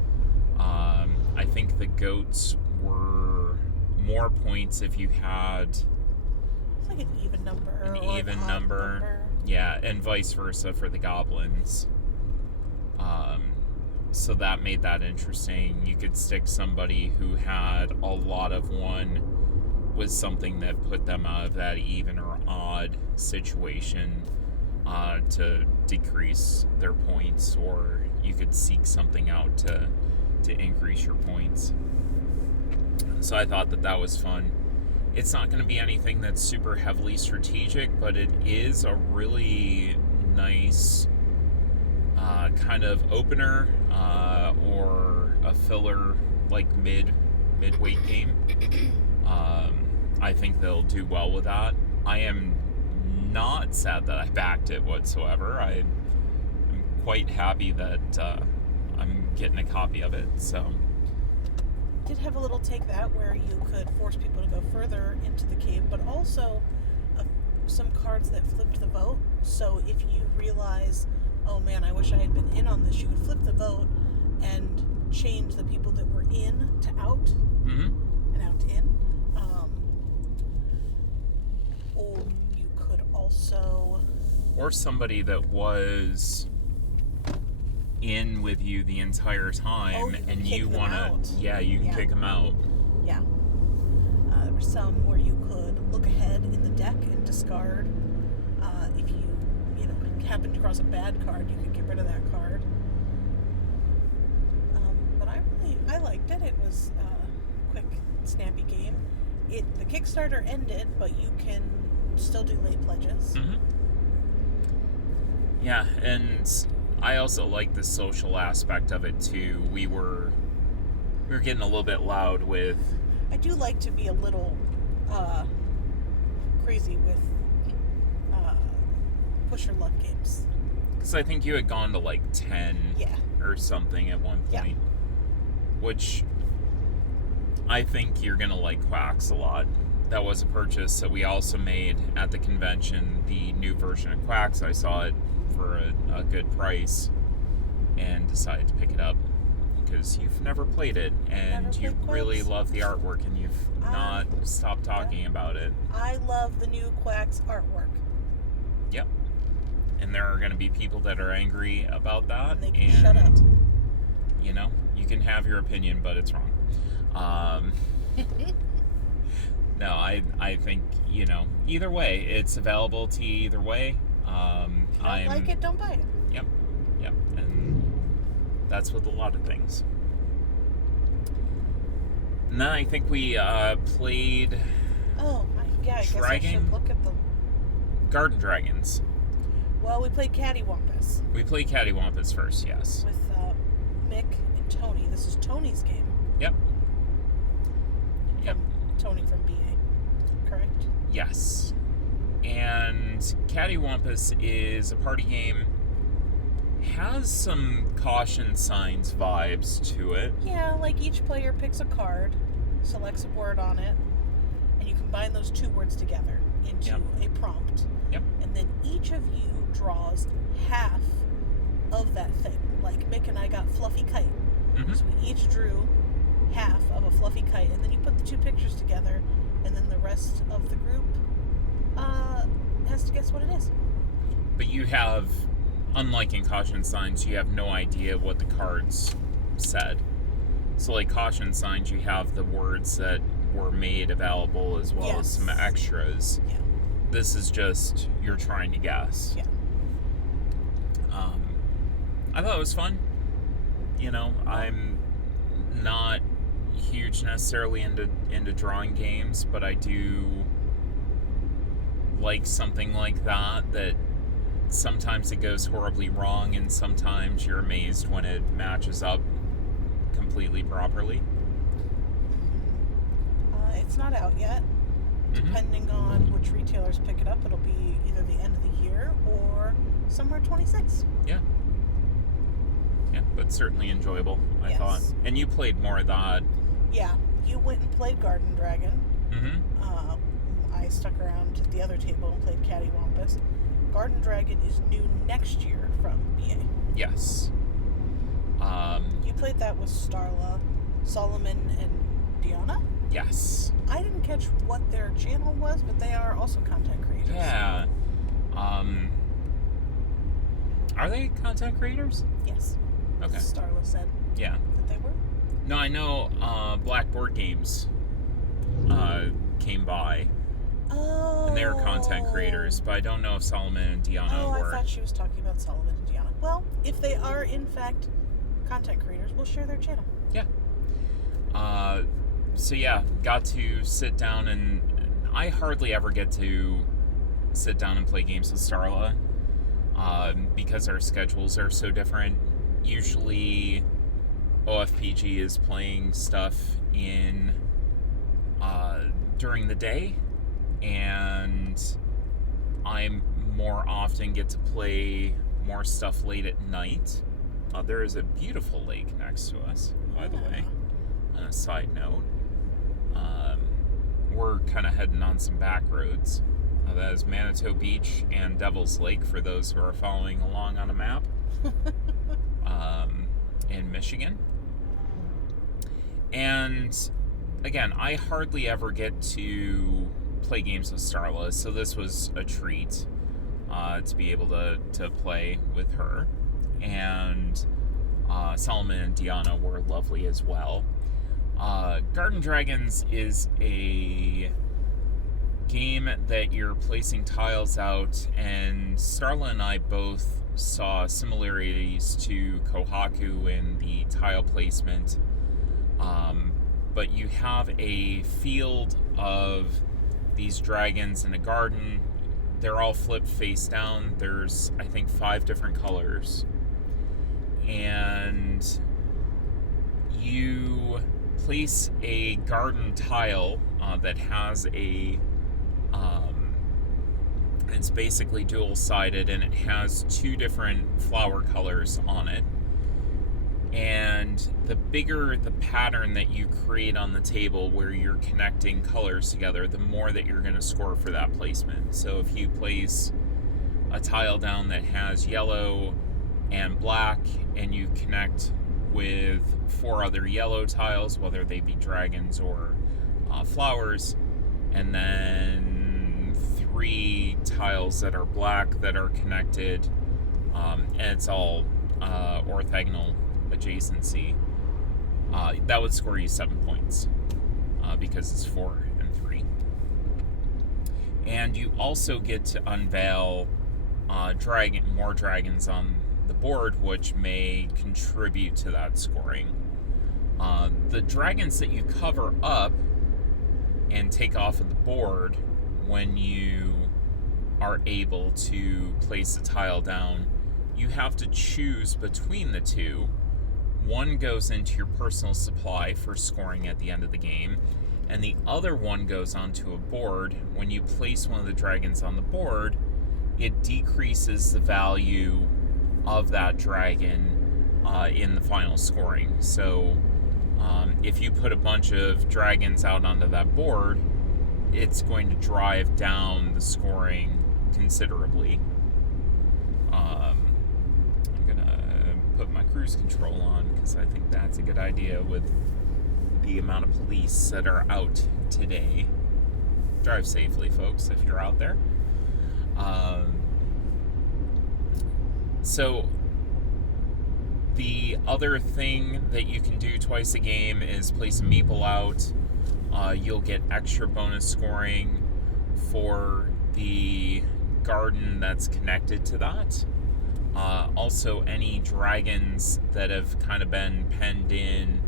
I think the goats were more points if you had... It's like an even number. An even number. Yeah, and vice versa for the goblins. So that made that interesting. You could stick somebody who had a lot of one with something that put them out of that even or odd situation to decrease their points, or you could seek something out to increase your points. So I thought that was fun. It's not going to be anything that's super heavily strategic, but it is a really nice kind of opener or a filler, like mid midweight game. I think they'll do well with that. I am not sad that I backed it whatsoever. I'm quite happy that I'm getting a copy of it. So Did have a little take that where you could force people to go further into the cave, but also some cards that flipped the vote. So if you realize, oh man, I wish I had been in on this, you would flip the vote and change the people that were in to out and out to in. Or you could also... Or somebody that was in with you the entire time and you want to... Yeah, you can kick them out. Yeah. There were some where you could look ahead in the deck and discard. If you happened to cross a bad card, you could get rid of that card. But I liked it. It was a quick, snappy game. The Kickstarter ended, but you can still do late pledges. Yeah, and I also like the social aspect of it too. We were getting a little bit loud with... I do like to be a little crazy with push your luck games. Because I think you had gone to like 10 or something at one point. Which I think you're going to like Quacks a lot. That was a purchase that we also made at the convention, the new version of Quacks. I saw it for a good price and decided to pick it up because you've never played it and you really love the artwork and you've not stopped talking about it. I love the new Quacks artwork. Yep. And there are going to be people that are angry about that. And they can shut up. You know, you can have your opinion, but it's wrong. No, I think, either way, it's available to you either way. If you don't like it, don't buy it. Yep. And that's with a lot of things. And then I think we played... Oh, yeah, I guess I should look at the... Garden Dragons. Well, we played Cattywampus. We played Cattywampus first, yes. With Mick and Tony. This is Tony's game. Yep. Tony from BA, correct? Yes. And Cattywampus is a party game. Has some caution signs vibes to it. Yeah, like each player picks a card, selects a word on it, and you combine those two words together into a prompt. Yep. And then each of you draws half of that thing. Like Mick and I got Fluffy Kite. So we each drew half of a fluffy kite, and then you put the two pictures together, and then the rest of the group has to guess what it is. But you have, unlike in caution signs, you have no idea what the cards said. So like caution signs, you have the words that were made available as well as some extras. Yeah. This is just, you're trying to guess. Yeah. I thought it was fun. I'm not huge necessarily into drawing games, but I do like something like that sometimes it goes horribly wrong and sometimes you're amazed when it matches up completely properly. It's not out yet. Depending on which retailers pick it up, it'll be either the end of the year or somewhere 26. Yeah, but certainly enjoyable, I thought. And you played more of that. Yeah, you went and played Garden Dragon. I stuck around at the other table and played Cattywampus. Garden Dragon is new next year from BA. Yes. You played that with Starla, Solomon, and Deanna? Yes. I didn't catch what their channel was, but they are also content creators. Yeah. Are they content creators? Yes. Okay. Starla said that they were. No, I know Blackboard Games came by. Oh. And they were content creators, but I don't know if Solomon and Deanna were. I thought she was talking about Solomon and Deanna. Well, if they are in fact content creators, we'll share their channel. Yeah. So yeah, got to sit down and I hardly ever get to sit down and play games with Starla because our schedules are so different. Usually OFPG is playing stuff in during the day, and I more often get to play more stuff late at night. There is a beautiful lake next to us, by the way. On a side note, we're kind of heading on some back roads. That is Manitou Beach and Devil's Lake for those who are following along on a map. In Michigan. And again, I hardly ever get to play games with Starla, so this was a treat to be able to play with her. And Solomon and Deanna were lovely as well. Garden Dragons is a game that you're placing tiles out, and Starla and I both saw similarities to Kohaku in the tile placement. But you have a field of these dragons in a garden. They're all flipped face down. There's, I think, 5 different colors. And you place a garden tile that has a it's basically dual-sided, and it has 2 different flower colors on it. And the bigger the pattern that you create on the table where you're connecting colors together, the more that you're going to score for that placement. So if you place a tile down that has yellow and black, and you connect with 4 other yellow tiles, whether they be dragons or flowers, and then 3 tiles that are black that are connected, and it's all orthogonal adjacency, that would score you 7 points because it's 4 and 3. And you also get to unveil more dragons on the board, which may contribute to that scoring. The dragons that you cover up and take off of the board when you are able to place a tile down, you have to choose between the 2. One goes into your personal supply for scoring at the end of the game, and the other one goes onto a board. When you place one of the dragons on the board, it decreases the value of that dragon in the final scoring. So if you put a bunch of dragons out onto that board, it's going to drive down the scoring considerably. I'm going to put my cruise control on because I think that's a good idea with the amount of police that are out today. Drive safely, folks, if you're out there. So the other thing that you can do twice a game is place a meeple out. You'll get extra bonus scoring for the garden that's connected to that. Also, any dragons that have kind of been penned in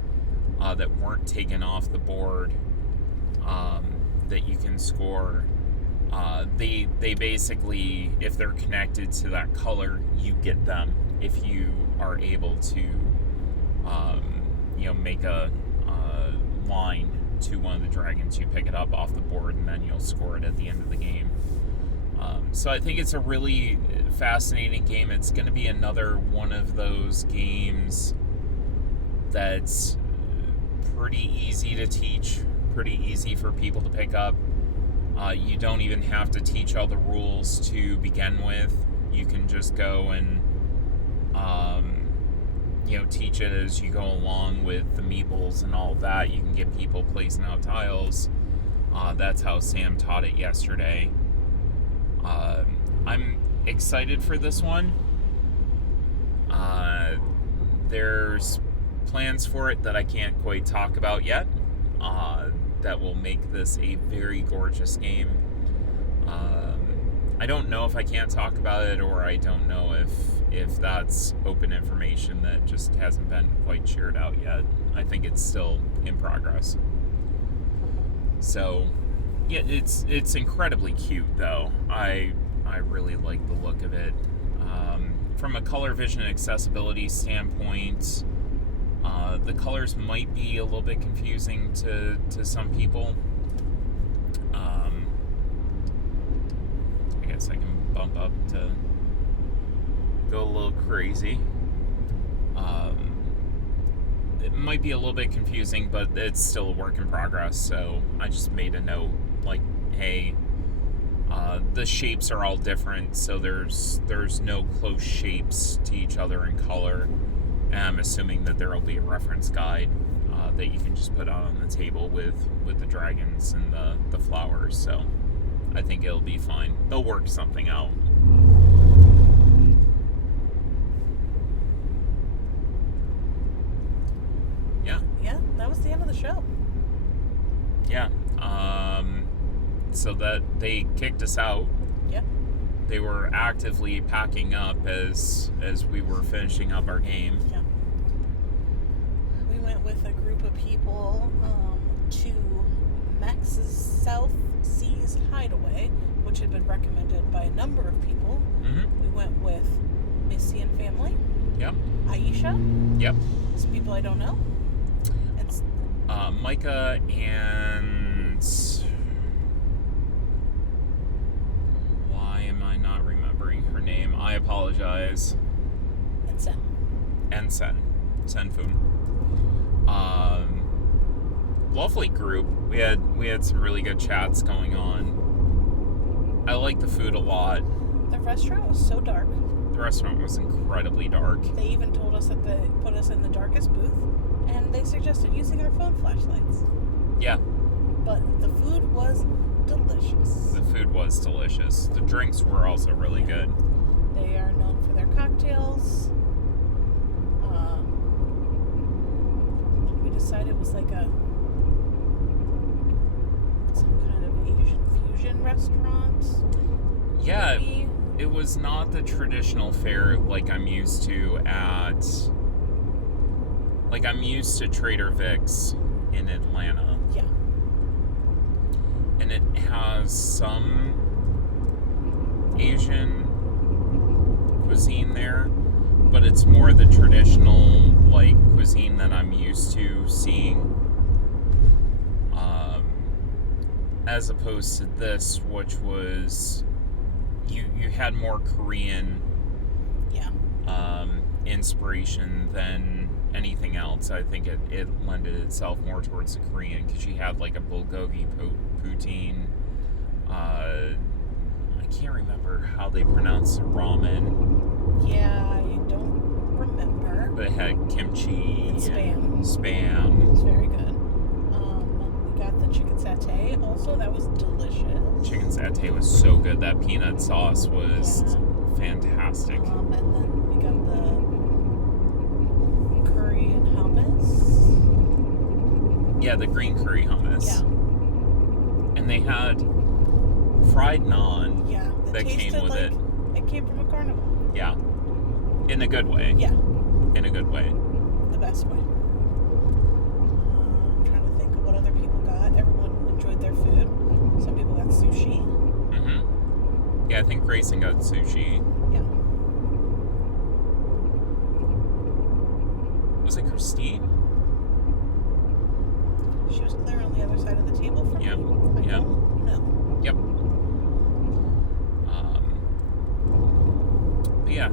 that weren't taken off the board that you can score. They basically, if they're connected to that color, you get them if you are able to make a line to one of the dragons. You pick it up off the board, and then you'll score it at the end of the game. So I think it's a really fascinating game. It's going to be another one of those games that's pretty easy to teach, pretty easy for people to pick up. You don't even have to teach all the rules to begin with. You can just go and teach it as you go along with the meeples and all of that. You can get people placing out tiles. That's how Sam taught it yesterday. I'm excited for this one. There's plans for it that I can't quite talk about yet. That will make this a very gorgeous game. I don't know if I can't talk about it, or I don't know if that's open information that just hasn't been quite shared out yet. I think it's still in progress. So, yeah, it's incredibly cute though. I really like the look of it. From a color vision and accessibility standpoint, The colors might be a little bit confusing to some people. I guess I can bump up to go a little crazy. It might be a little bit confusing, but it's still a work in progress, so I just made a note, like, hey, the shapes are all different, so there's no close shapes to each other in color, and I'm assuming that there will be a reference guide that you can just put out on the table with the dragons and the flowers, so I think it'll be fine. They'll work something out. Yeah, that was the end of the show. Yeah. So that they kicked us out. Yeah. They were actively packing up as we were finishing up our game. Yeah. We went with a group of people to Max's South Seas Hideaway, which had been recommended by a number of people. Mm-hmm. We went with Missy and family. Yep. Aisha. Yep. Some people I don't know. Micah and... Why am I not remembering her name? I apologize. And Sen. And Sen Foon. Lovely group. We had some really good chats going on. I like the food a lot. The restaurant was so dark. The restaurant was incredibly dark. They even told us that they put us in the darkest booth, and they suggested using our phone flashlights. Yeah. But the food was delicious. The food was delicious. The drinks were also really good. They are known for their cocktails. We decided it was like some kind of Asian fusion restaurant. Yeah, maybe. It was not the traditional fare like I'm used to at... Like, I'm used to Trader Vic's in Atlanta. Yeah. And it has some Asian cuisine there, but it's more the traditional, like, cuisine that I'm used to seeing. As opposed to this, which was... You had more Korean inspiration than anything else. I think it lended itself more towards the Korean, because you had like a bulgogi poutine. I can't remember how they pronounce the ramen. Yeah, I don't remember. But it had kimchi and spam. Spam. It was very good. We got the chicken satay also. That was delicious. Chicken satay was so good. That peanut sauce was fantastic. And then we got the curry and hummus. Yeah, the green curry hummus. Yeah. And they had fried naan that came with like it. It came from a carnival. Yeah. In a good way. Yeah. In a good way. The best way. I'm trying to think of what other people got. Everyone enjoyed their food. Some people got sushi. Mm-hmm. Yeah, I think Grayson got sushi. Yeah. Was it Christine? She was clear on the other side of the table from me. I don't know. Yep. But yeah,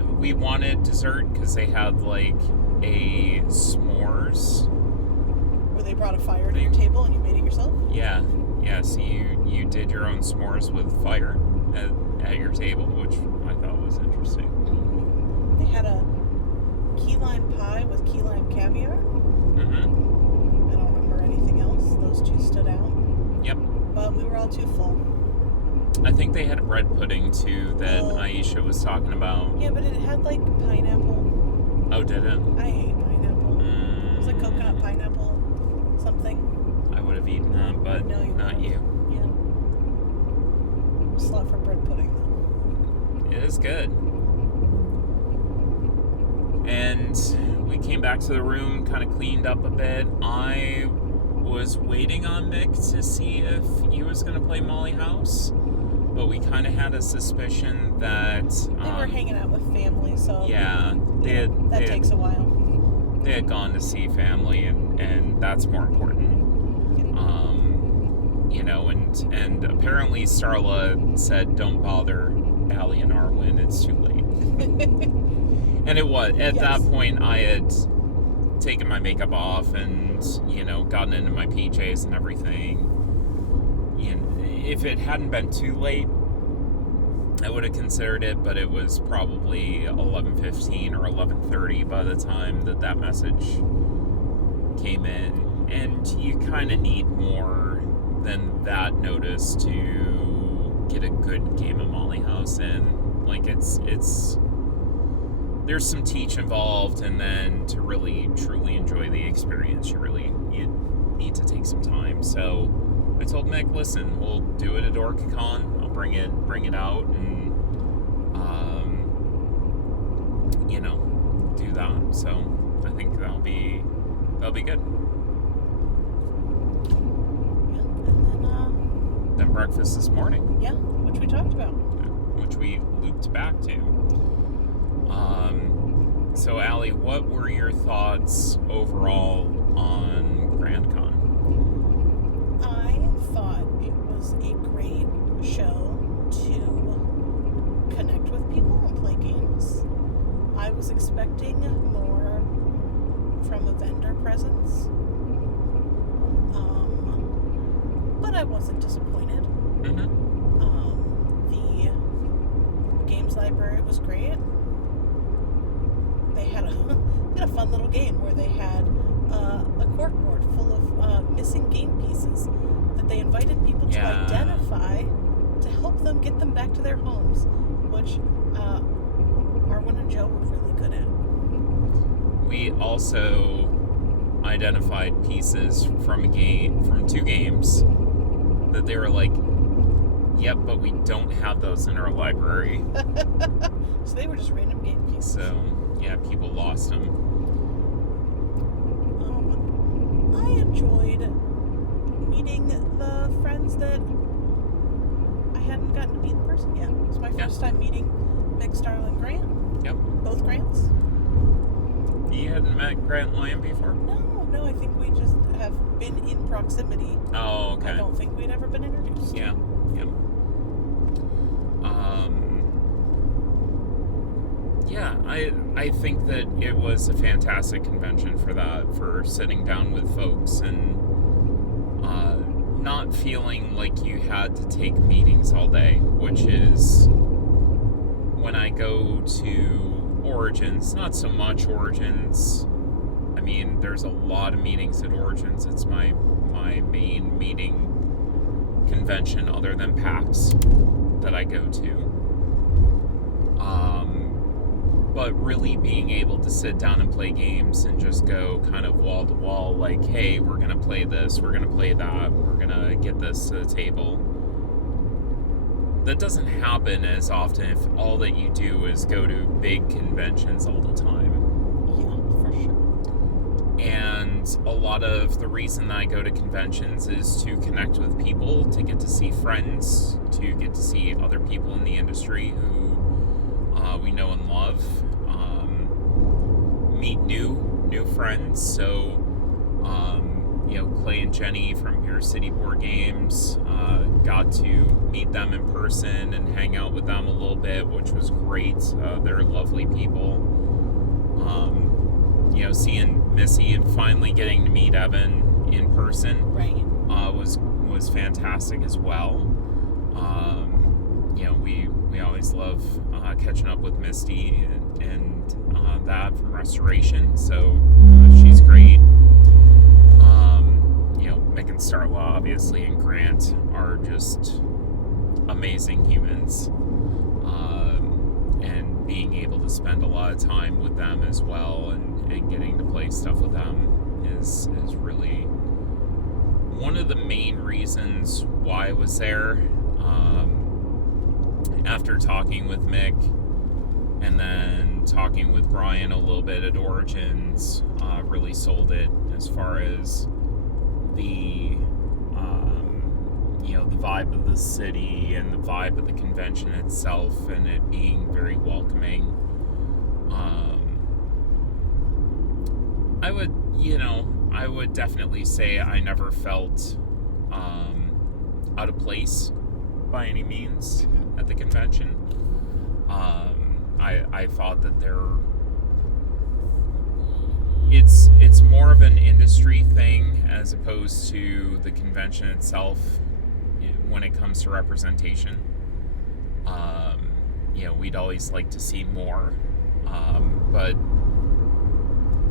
we wanted dessert because they had like a s'mores. Where they brought a fire to your table and you made it yourself? Yeah. Yeah, so you did your own s'mores with fire at your table, which I thought was interesting. They had a key lime pie with key lime caviar. Mm-hmm. I don't remember anything else. Those two stood out. Yep. But we were all too full. I think they had bread pudding too that Aisha was talking about. Yeah, but it had like pineapple. Oh, did it? I hate pineapple. It was like coconut pineapple something. I would have eaten that, but not you. Yeah. Slut for bread pudding though. It is good. And we came back to the room, kind of cleaned up a bit. I was waiting on Mick to see if he was going to play Molly House, but we kind of had a suspicion that... they were hanging out with family, so... Yeah. That takes a while. They gone to see family, and that's more important. And apparently Starla said, "Don't bother Allie and Arwen, it's too late." And it was. At that point, I had taken my makeup off and, gotten into my PJs and everything. And if it hadn't been too late, I would have considered it, but it was probably 11:15 or 11:30 by the time that message came in. And you kind of need more than that notice to get a good game of Molly House in. Like, it's there's some teach involved, and then to really truly enjoy the experience, you need to take some time. So I told Mick, listen, we'll do it at Grandcon. I'll bring it out, and do that. So I think that'll be good. Then breakfast this morning. Yeah, which we talked about. Which we looped back to. So Allie, what were your thoughts overall on Grandcon? I thought it was a great show to connect with people and play games. I was expecting more from a vendor presence. But I wasn't disappointed. Mm-hmm. The games library was great. They had a fun little game where they had a corkboard full of missing game pieces that they invited people to identify to help them get them back to their homes, which Arwen and Joe were really good at. We also identified pieces from two games that they were like, yep, but we don't have those in our library. So they were just random game pieces. So, yeah, people lost them. I enjoyed meeting the friends that I hadn't gotten to meet in person yet. It was my first time meeting Mick, Starla, and Grant. Yep. Both Grants. You hadn't met Grant Lyon before? No, I think we just have been in proximity. Oh, okay. I don't think we'd ever been introduced. Yeah. I think that it was a fantastic convention for that, for sitting down with folks and not feeling like you had to take meetings all day, which is when I go to Origins, not so much Origins. I mean, there's a lot of meetings at Origins. It's my main meeting convention other than PAX that I go to. But really being able to sit down and play games and just go kind of wall to wall, like, hey, we're going to play this, we're going to play that, we're going to get this to the table. That doesn't happen as often if all that you do is go to big conventions all the time. Yeah, for sure. And a lot of the reason that I go to conventions is to connect with people, to get to see friends, to get to see other people in the industry who we know and love, meet new friends. So, Clay and Jenny from Beer City Board Games, got to meet them in person and hang out with them a little bit, which was great. They're lovely people. Seeing Missy and finally getting to meet Evan in person, right, was fantastic as well. We always love catching up with Misty and that from Restoration, so she's great. Mick and Starla, obviously, and Grant are just amazing humans. And being able to spend a lot of time with them as well and getting to play stuff with them is really one of the main reasons why I was there. After talking with Mick and then talking with Brian a little bit at Origins, really sold it as far as the the vibe of the city and the vibe of the convention itself, and it being very welcoming. I would definitely say I never felt out of place by any means at the convention. I thought that it's more of an industry thing as opposed to the convention itself when it comes to representation. We'd always like to see more, but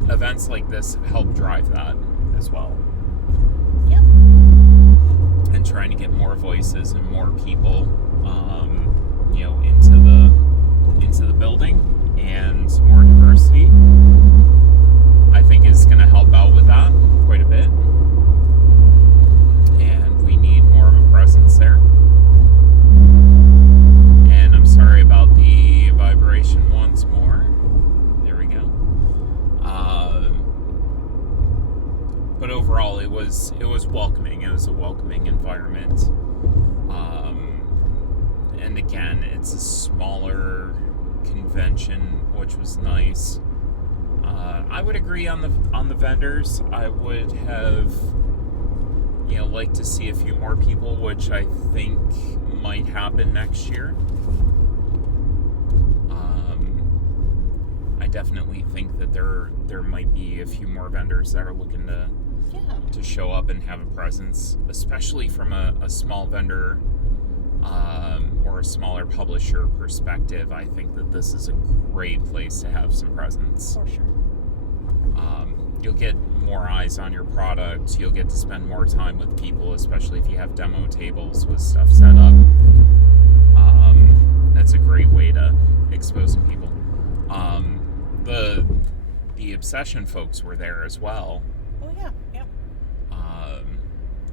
events like this help drive that as well. Yep. And trying to get more voices and more people, into the building and more diversity, I think is going to help out with that quite a bit. And we need more of a presence there. And I'm sorry about the vibration once more. There we go. But overall, it was welcoming. It was a welcoming environment. And again, it's a smaller convention, which was nice. I would agree on the vendors. I would have, liked to see a few more people, which I think might happen next year. I definitely think that there might be a few more vendors that are looking to show up and have a presence, especially from a small vendor or a smaller publisher perspective. I think that this is a great place to have some presence. For sure. You'll get more eyes on your product. You'll get to spend more time with people, especially if you have demo tables with stuff set up. That's a great way to expose some people. The Obsession folks were there as well. Oh yeah, yep.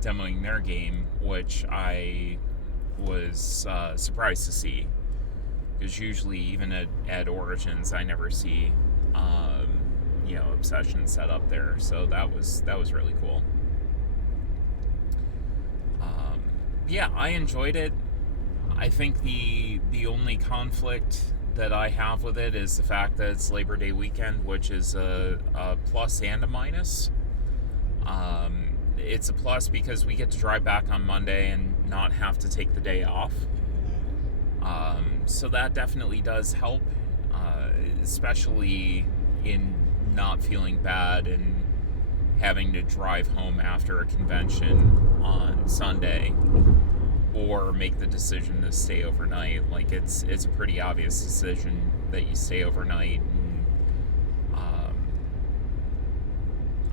Demoing their game, which I was surprised to see, because usually even at Origins I never see Obsession set up there, so that was really cool. I enjoyed it. I think the only conflict that I have with it is the fact that it's Labor Day weekend, which is a plus and a minus. It's a plus because we get to drive back on Monday and not have to take the day off. So that definitely does help, especially in not feeling bad and having to drive home after a convention on Sunday or make the decision to stay overnight. Like, it's a pretty obvious decision that you stay overnight, and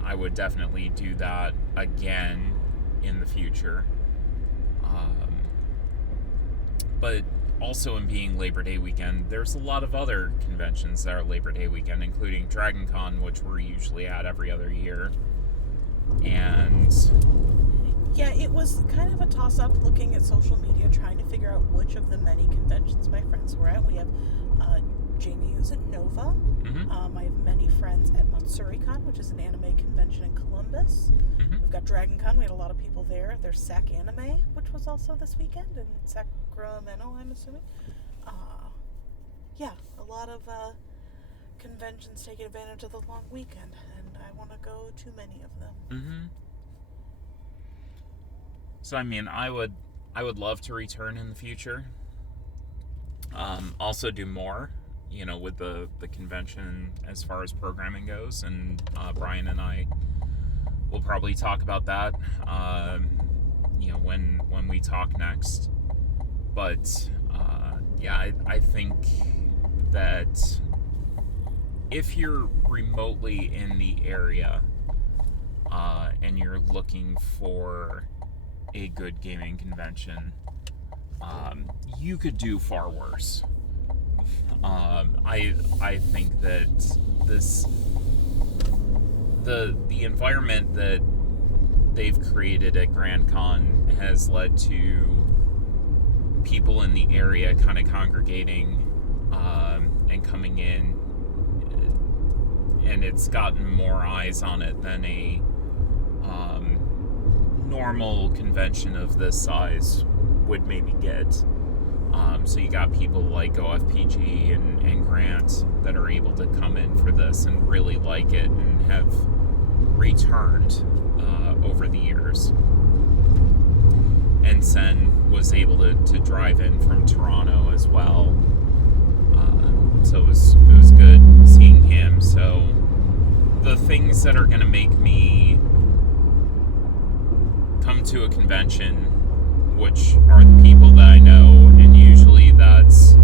I would definitely do that again in the future. But also, in being Labor Day weekend, there's a lot of other conventions that are Labor Day weekend, including Grandcon, which we're usually at every other year. And yeah, it was kind of a toss-up looking at social media, trying to figure out which of the many conventions my friends were at. We have Jamie, who's at Nova. Mm-hmm. I have many friends at MatsuruCon, which is an anime convention in Columbus. Mm-hmm. We've got DragonCon. We had a lot of people there. There's SAC Anime, which was also this weekend, in Sacramento, I'm assuming. A lot of conventions taking advantage of the long weekend, and I want to go to many of them. Mm-hmm. So, I mean, I would love to return in the future. Also do more, with the convention as far as programming goes, and Brian and I will probably talk about that, when we talk next. But I think that if you're remotely in the area and you're looking for a good gaming convention, you could do far worse. I think that the environment that they've created at Grandcon has led to people in the area kind of congregating and coming in, and it's gotten more eyes on it than a normal convention of this size would maybe get. So you got people like OFPG and Grant that are able to come in for this and really like it and have returned over the years. And Sen was able to drive in from Toronto as well. So it was good seeing him. So the things that are going to make me come to a convention, which are the people that I know, and usually that's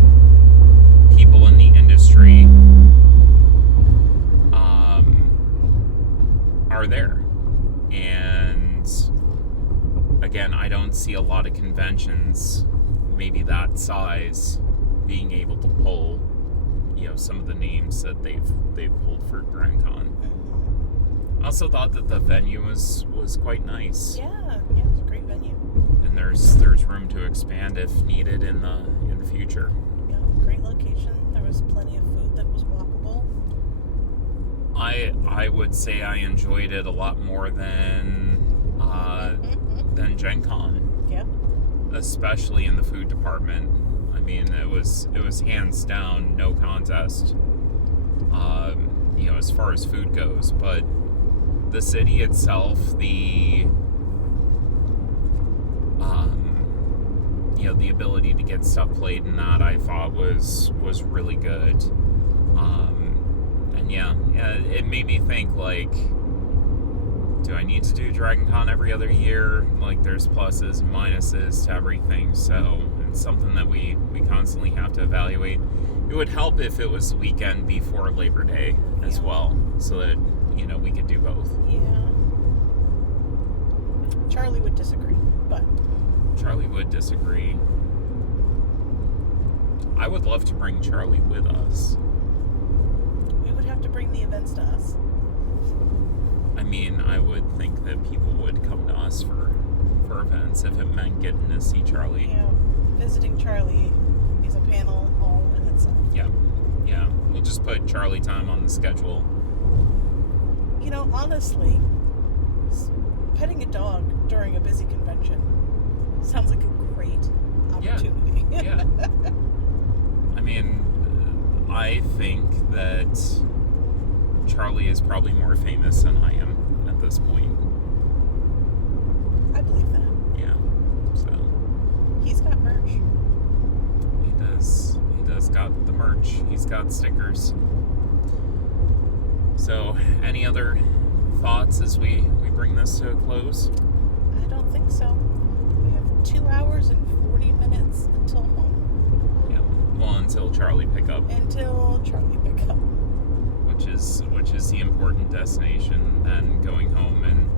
people in the industry, are there. And again, I don't see a lot of conventions, maybe that size, being able to pull, some of the names that they've pulled for Grandcon. I also thought that the venue was quite nice. Yeah, it was a great venue. And there's room to expand if needed in the future. Yeah, great location. There was plenty of food that was walkable. I would say I enjoyed it a lot more than Gen Con. Yeah. Especially in the food department. I mean, it was hands down, no contest. As far as food goes, but the city itself, the ability to get stuff played in that, I thought was really good. And it made me think, like, do I need to do DragonCon every other year? Like, there's pluses and minuses to everything, so it's something that we constantly have to evaluate. It would help if it was the weekend before Labor Day as well, so that, we could do both. Yeah. Charlie would disagree, but... Charlie would disagree. I would love to bring Charlie with us. We would have to bring the events to us. I mean, I would think that people would come to us for events if it meant getting to see Charlie. Yeah, visiting Charlie is a panel all in itself. Yeah. We'll just put Charlie time on the schedule. Honestly, petting a dog during a busy convention sounds like a great opportunity. Yeah. I mean, I think that Charlie is probably more famous than I am at this point. I believe that. Yeah. So. He's got merch. He does got the merch. He's got stickers. So, any other thoughts as we bring this to a close? I don't think so. We have 2 hours and 40 minutes until home. Yeah. Well, until Charlie pick up. Until Charlie pick up. Which is the important destination, then going home and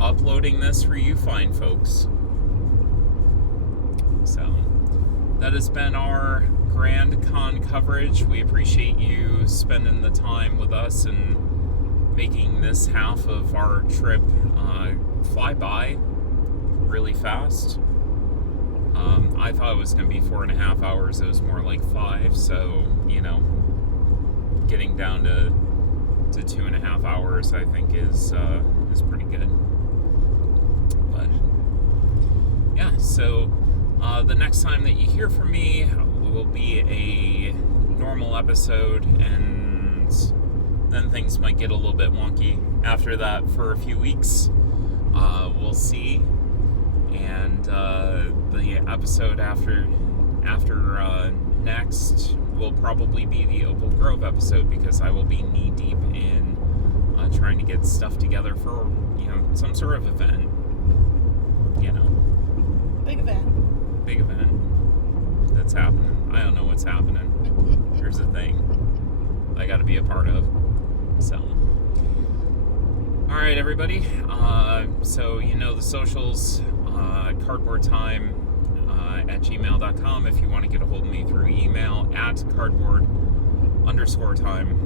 uploading this for you fine folks. So, that has been our Grandcon coverage. We appreciate you spending the time with us and making this half of our trip fly by really fast. I thought it was going to be 4.5 hours. It was more like 5. So, getting down to 2.5 hours, I think is pretty good. But yeah, so the next time that you hear from me will be a normal episode, and then things might get a little bit wonky after that for a few weeks. We'll see. And the episode after next will probably be the Opal Grove episode, because I will be knee deep in trying to get stuff together for some sort of event. Big event that's happening. I don't know what's happening. There's a thing I got to be a part of. So, all right, everybody. So the socials. Cardboardtime at gmail.com if you want to get a hold of me through email, at cardboard_time.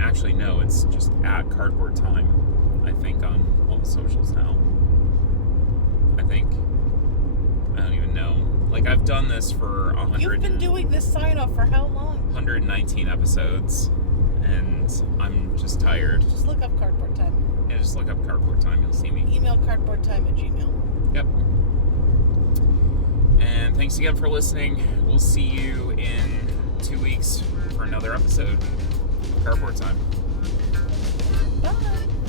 Actually, no, it's just at cardboardtime, I think, on all the socials now. I don't even know. Like, I've done this for 100. You've been doing this sign-off for how long? 119 episodes, and I'm just tired. Just look up Cardboard Time. Yeah, just look up Cardboard Time. You'll see me. Email cardboardtime@gmail. Yep. And thanks again for listening. We'll see you in 2 weeks for another episode of Cardboard Time. Bye.